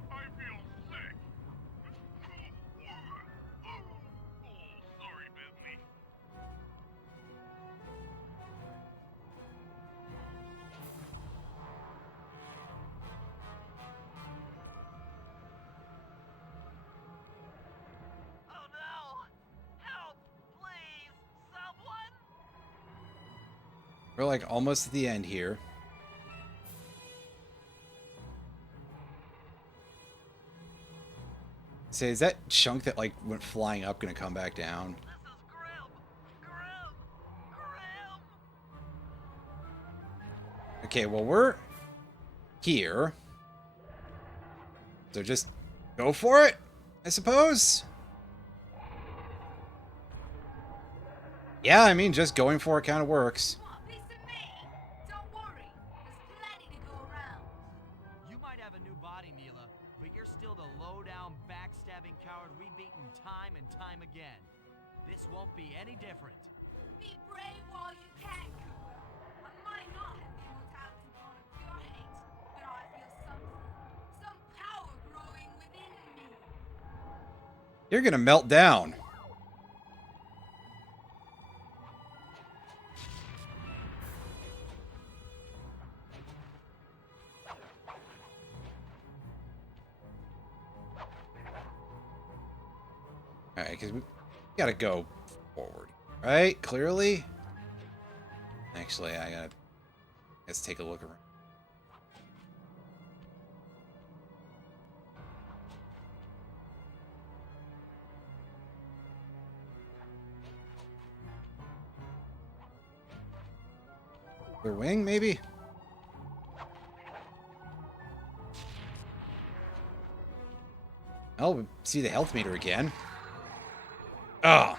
Oh, I feel sick! Oh, sorry, Bentley. Oh no! Help! Please! Someone! We're like almost at the end here. Say, is that chunk that like went flying up gonna come back down? This is grim! Grim! Grim! Okay, well we're here. So just go for it, I suppose? Yeah, I mean, just going for it kind of works. Want a piece of me? Don't worry, there's plenty to go around. You might have a new body, Neela, but you're still the low-down, backstabbing coward we've beaten time and time again. This won't be any different. Be brave while you can, Cooper. I might not have the immortality born of pure hate, but I feel something. Some power growing within me. You're gonna melt down. Alright, because we gotta go forward, right? Clearly? Actually, let's take a look around. Their wing, maybe? Oh, we see the health meter again. Oh.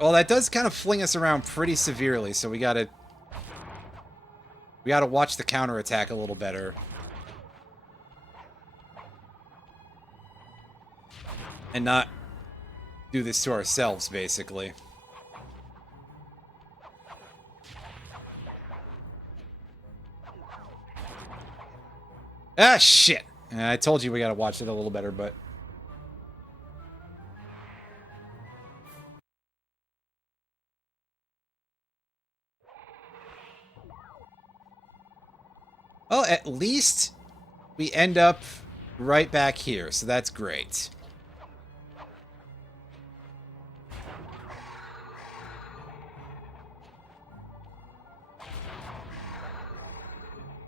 Well, that does kind of fling us around pretty severely, so we gotta watch the counterattack a little better. And not do this to ourselves, basically. Ah, shit! I told you we gotta watch it a little better, but... Well, at least we end up right back here, so that's great.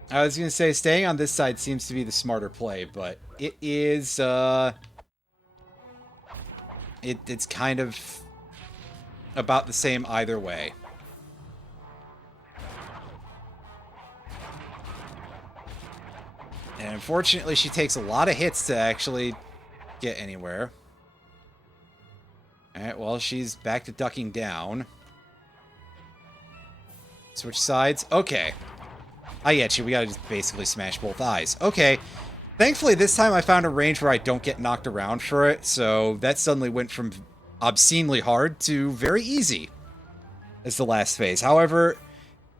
I was going to say, staying on this side seems to be the smarter play, but it is, it's kind of about the same either way. And unfortunately, she takes a lot of hits to actually get anywhere. Alright, well, she's back to ducking down. Switch sides. Okay. I get you. We gotta just basically smash both eyes. Okay. Thankfully, this time I found a range where I don't get knocked around for it, so that suddenly went from obscenely hard to very easy as the last phase. However,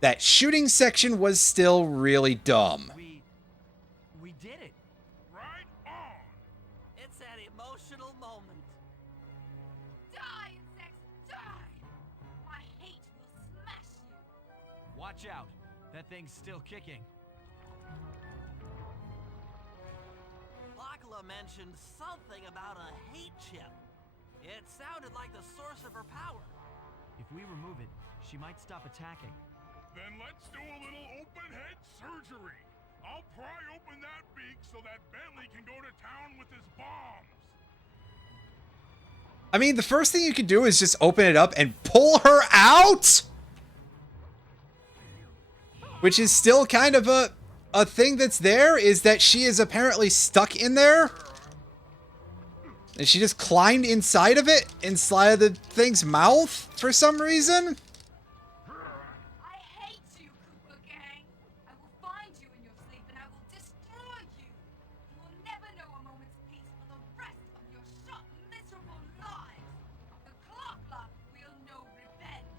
that shooting section was still really dumb. We did it. Right on! It's an emotional moment. Die, insects, die! My hate will smash you. Watch out. That thing's still kicking. Lakla mentioned something about a hate chip. It sounded like the source of her power. If we remove it, she might stop attacking. Then let's do a little open head surgery. I'll pry open that beak so that Bentley can go to town with his bombs. I mean, the first thing you could do is just open it up and pull her out? Which is still kind of a thing that's there, is that she is apparently stuck in there. And she just climbed inside of it, inside of the thing's mouth, for some reason. I hate you, Koopa Gang. I will find you in your sleep and I will destroy you. You will never know a moment's peace for the rest of your short, miserable lives. The Clockla will know revenge.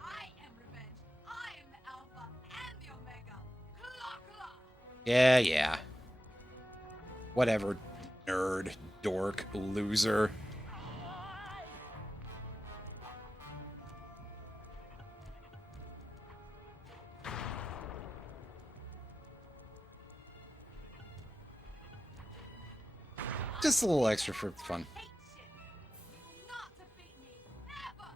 I am revenge. I am the Alpha and the Omega. Clockla! Yeah. Whatever, nerd, dork, loser. Just a little extra for fun. Hate shit. You will not defeat me. Ever!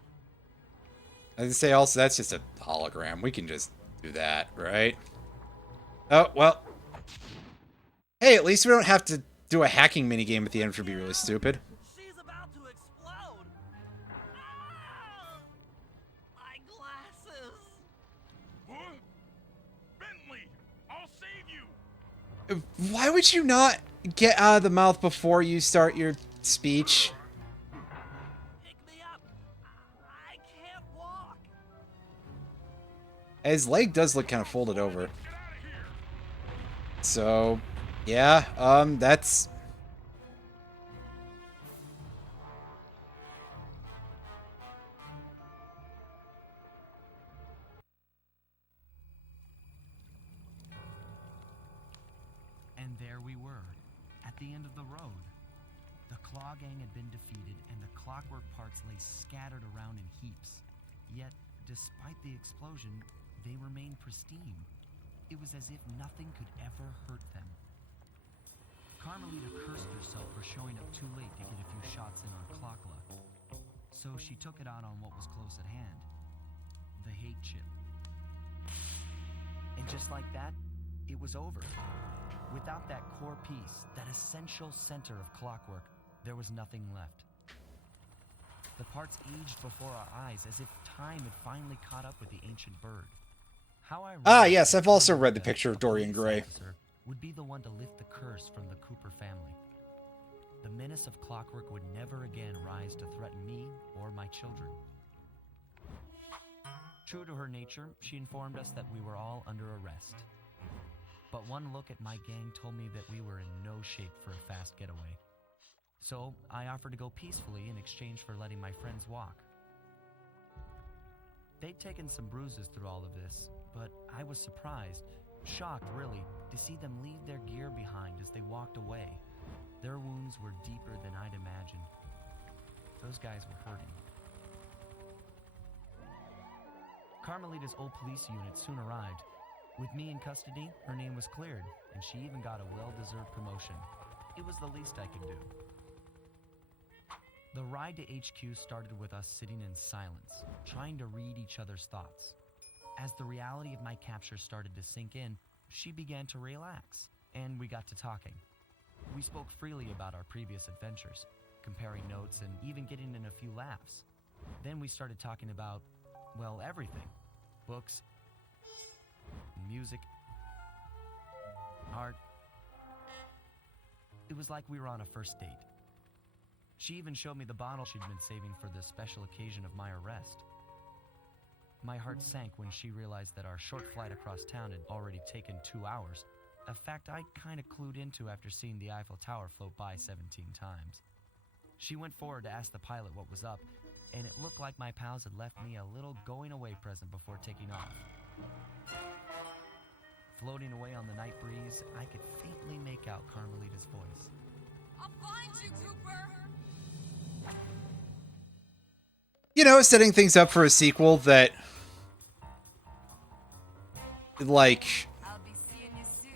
I was say also, that's just a hologram. We can just do that, right? Oh, well. Hey, at least we don't have to do a hacking minigame at the end for be really stupid. She's about to explode. Ah! My glasses. What? Bentley, I'll save you. Why would you not get out of the mouth before you start your speech? Pick me up. I can't walk. His leg does look kind of folded over. So, yeah, that's... And there we were, at the end of the road. The Claw Gang had been defeated, and the clockwork parts lay scattered around in heaps. Yet, despite the explosion, they remained pristine. It was as if nothing could ever hurt them. Carmelita cursed herself for showing up too late to get a few shots in on Clockla. So she took it out on what was close at hand, the hate chip. And just like that, it was over. Without that core piece, that essential center of clockwork, there was nothing left. The parts aged before our eyes as if time had finally caught up with the ancient bird. How I Ah, yes, I've also read the picture of Dorian Gray. Would be the one to lift the curse from the Cooper family. The menace of clockwork would never again rise to threaten me or my children. True to her nature, she informed us that we were all under arrest. But one look at my gang told me that we were in no shape for a fast getaway. So I offered to go peacefully in exchange for letting my friends walk. They'd taken some bruises through all of this, but I was surprised, shocked really, to see them leave their gear behind as they walked away. Their wounds were deeper than I'd imagined. Those guys were hurting. Carmelita's old police unit soon arrived. With me in custody, her name was cleared, and she even got a well-deserved promotion. It was the least I could do. The ride to HQ started with us sitting in silence, trying to read each other's thoughts. As the reality of my capture started to sink in, she began to relax, and we got to talking. We spoke freely about our previous adventures, comparing notes and even getting in a few laughs. Then we started talking about, well, everything. Books, music, art. It was like we were on a first date. She even showed me the bottle she'd been saving for the special occasion of my arrest. My heart sank when she realized that our short flight across town had already taken 2 hours, a fact I'd kind of clued into after seeing the Eiffel Tower float by 17 times. She went forward to ask the pilot what was up, and it looked like my pals had left me a little going-away present before taking off. Floating away on the night breeze, I could faintly make out Carmelita's voice. I'll find you, Cooper! You know, setting things up for a sequel that, like, I'll be seeing you soon,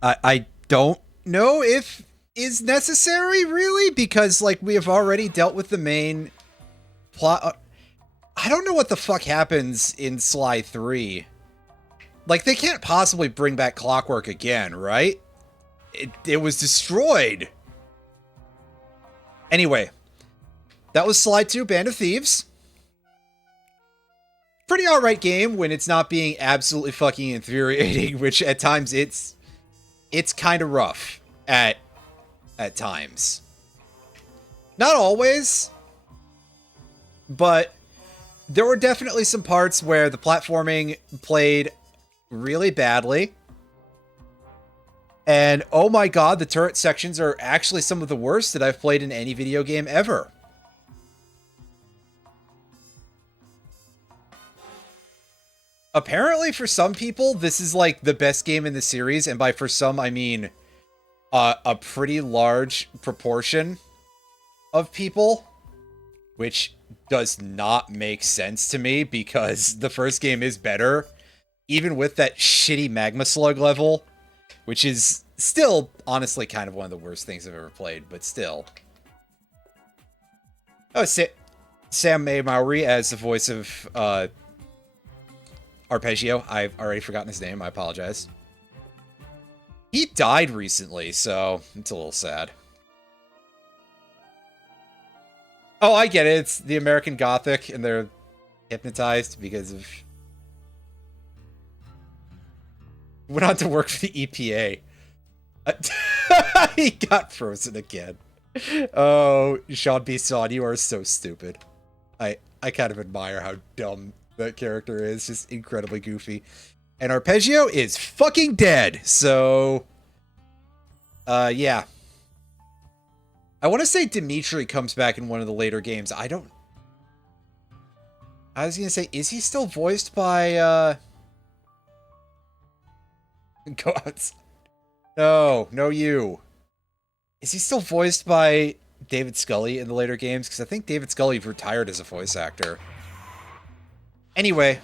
Ringtail. I don't know if is necessary, really, because, like, we have already dealt with the main plot. I don't know what the fuck happens in Sly 3. Like, they can't possibly bring back Clockwork again, right? It was destroyed. Anyway, that was Sly 2 Band of Thieves. Pretty alright game when it's not being absolutely fucking infuriating, which at times it's kind of rough at times. Not always, but there were definitely some parts where the platforming played really badly. And oh my god, the turret sections are actually some of the worst that I've played in any video game ever. Apparently, for some people, this is like the best game in the series, and by for some, I mean a pretty large proportion of people, which does not make sense to me because the first game is better, even with that shitty magma slug level, which is still, honestly, kind of one of the worst things I've ever played, but still. Oh, Sam May Mowry as the voice of Arpeggio. I've already forgotten his name. I apologize. He died recently, so it's a little sad. Oh, I get it. It's the American Gothic, and they're hypnotized because of... Went on to work for the EPA. He got frozen again. Oh, Sean B. Son, you are so stupid. I kind of admire how dumb that character is. Just incredibly goofy. And Arpeggio is fucking dead. So, yeah. I want to say Dimitri comes back in one of the later games. I was going to say, is he still voiced by, Go outside. No, you. Is he still voiced by David Scully in the later games? Because I think David Scully retired as a voice actor. Anyway.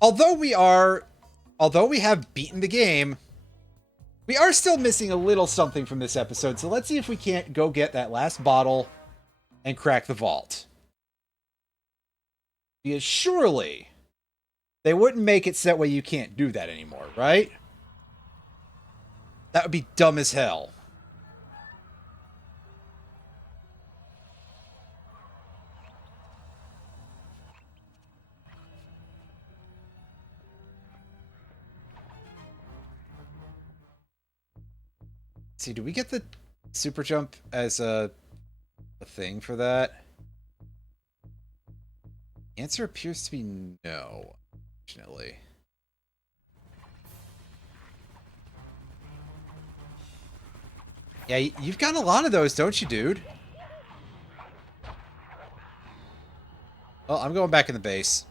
Although we have beaten the game, we are still missing a little something from this episode, so let's see if we can't go get that last bottle and crack the vault. Because surely they wouldn't make it so that way you can't do that anymore, right? That would be dumb as hell. See, do we get the super jump as a thing for that? Answer appears to be no, unfortunately. Yeah, you've got a lot of those, don't you, dude? Well, I'm going back in the base.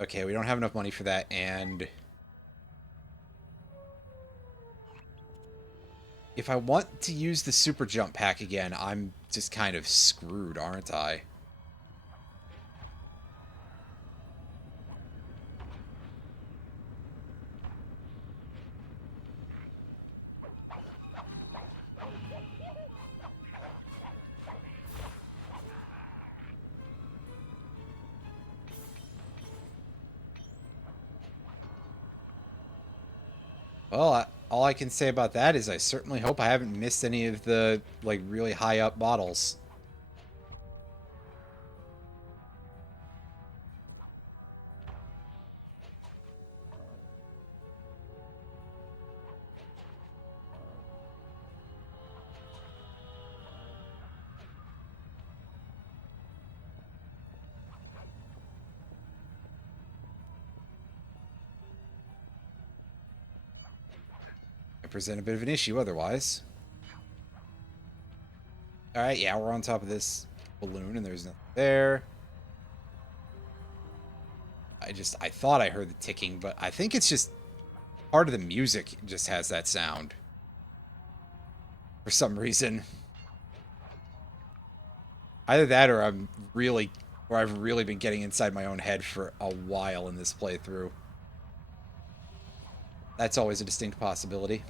Okay, we don't have enough money for that, and if I want to use the super jump pack again, I'm just kind of screwed, aren't I? Well, all I can say about that is I certainly hope I haven't missed any of the, like, really high up bottles. I present a bit of an issue otherwise. Alright, yeah, we're on top of this balloon and there's nothing there. I thought I heard the ticking, but I think it's just part of the music just has that sound. For some reason. Either that or I've really been getting inside my own head for a while in this playthrough. That's always a distinct possibility.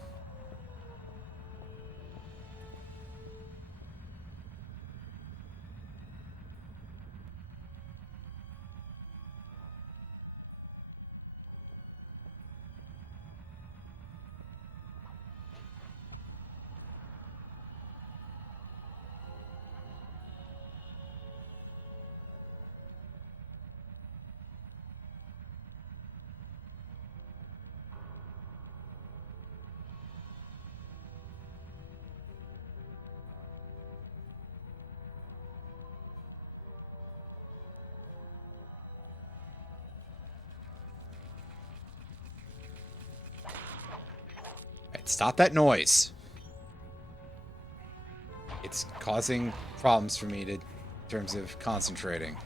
Alright, stop that noise. It's causing problems for me in terms of concentrating.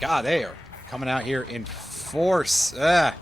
God, they are coming out here in force. Ah.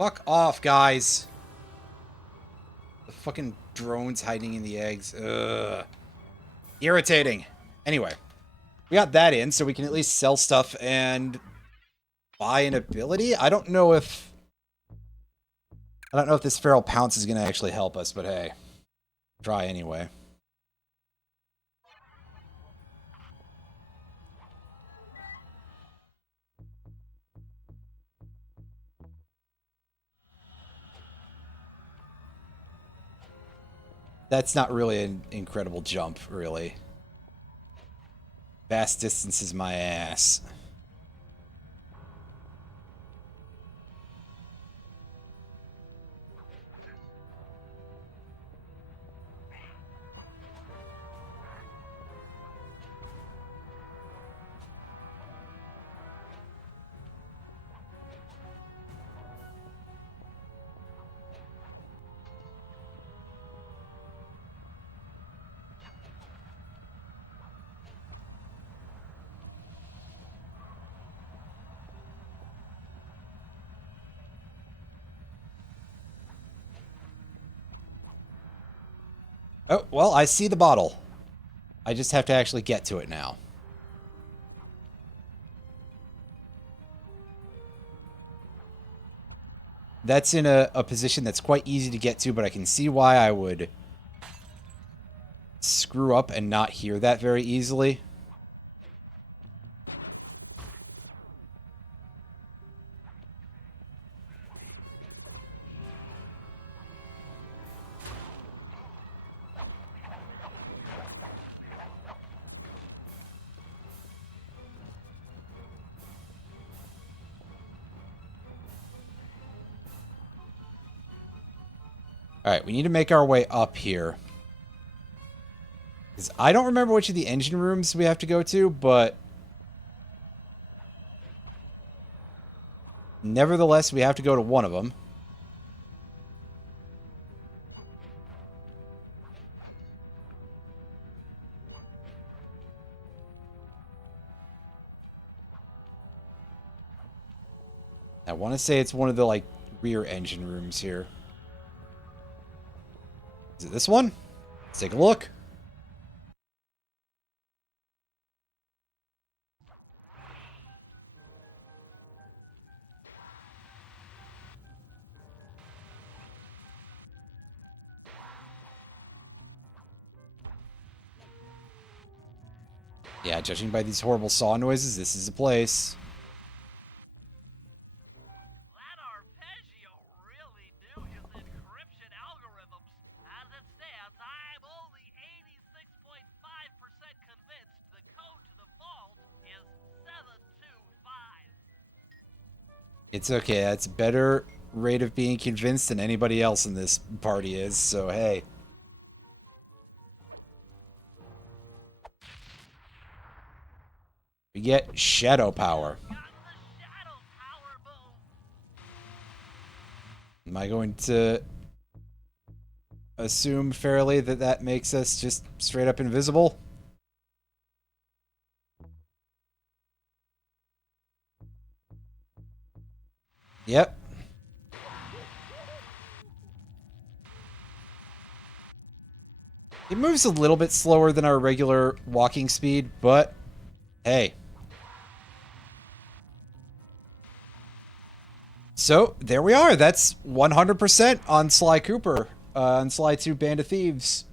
Fuck off, guys. The fucking drones hiding in the eggs. Ugh. Irritating. Anyway, we got that in, so we can at least sell stuff and buy an ability. I don't know if this Feral Pounce is going to actually help us, but hey, try anyway. That's not really an incredible jump, really. Vast distance is my ass. Oh, well, I see the bottle. I just have to actually get to it now. That's in a position that's quite easy to get to, but I can see why I would screw up and not hear that very easily. Alright, we need to make our way up here. Because I don't remember which of the engine rooms we have to go to, but nevertheless, we have to go to one of them. I want to say it's one of the, like, rear engine rooms here. Is it this one? Let's take a look. Yeah, judging by these horrible saw noises, this is the place. That arpeggio really knew his encryption algorithms. As it stands, I'm only 86.5% convinced the code to the vault is 725. It's okay, that's a better rate of being convinced than anybody else in this party is, so hey. We get shadow power. Got the shadow power move. Am I going to assume fairly that that makes us just straight up invisible? Yep. It moves a little bit slower than our regular walking speed, but hey. So, there we are. That's 100% on Sly Cooper, on Sly 2 Band of Thieves.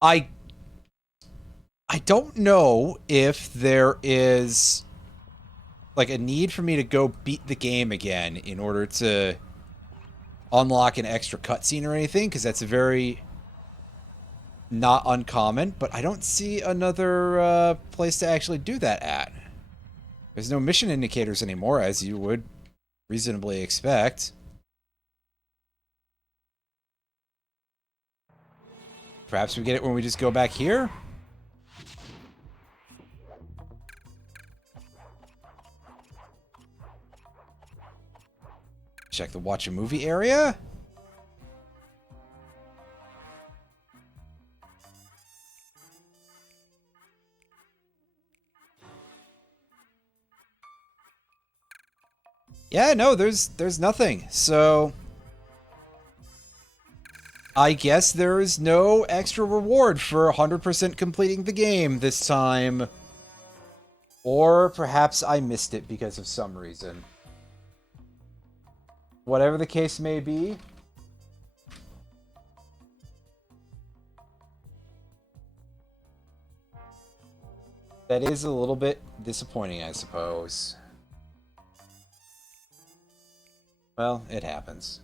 I don't know if there is, like, a need for me to go beat the game again in order to unlock an extra cutscene or anything, because that's a very not uncommon, but I don't see another place to actually do that at. There's no mission indicators anymore, as you would reasonably expect. Perhaps we get it when we just go back here? Check the watch a movie area. Yeah, no, there's nothing. So I guess there is no extra reward for 100% completing the game this time. Or perhaps I missed it because of some reason. Whatever the case may be. That is a little bit disappointing, I suppose. Well, it happens.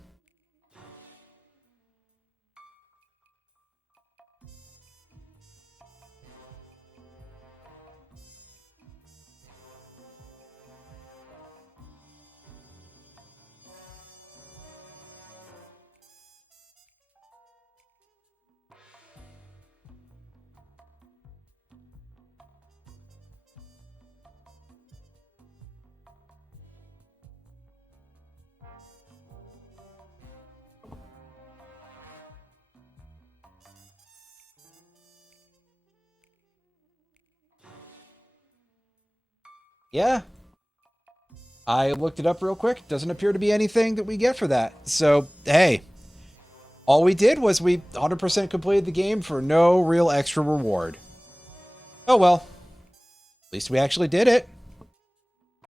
Yeah. I looked it up real quick. Doesn't appear to be anything that we get for that. So, hey. All we did was we 100% completed the game for no real extra reward. Oh well. At least we actually did it.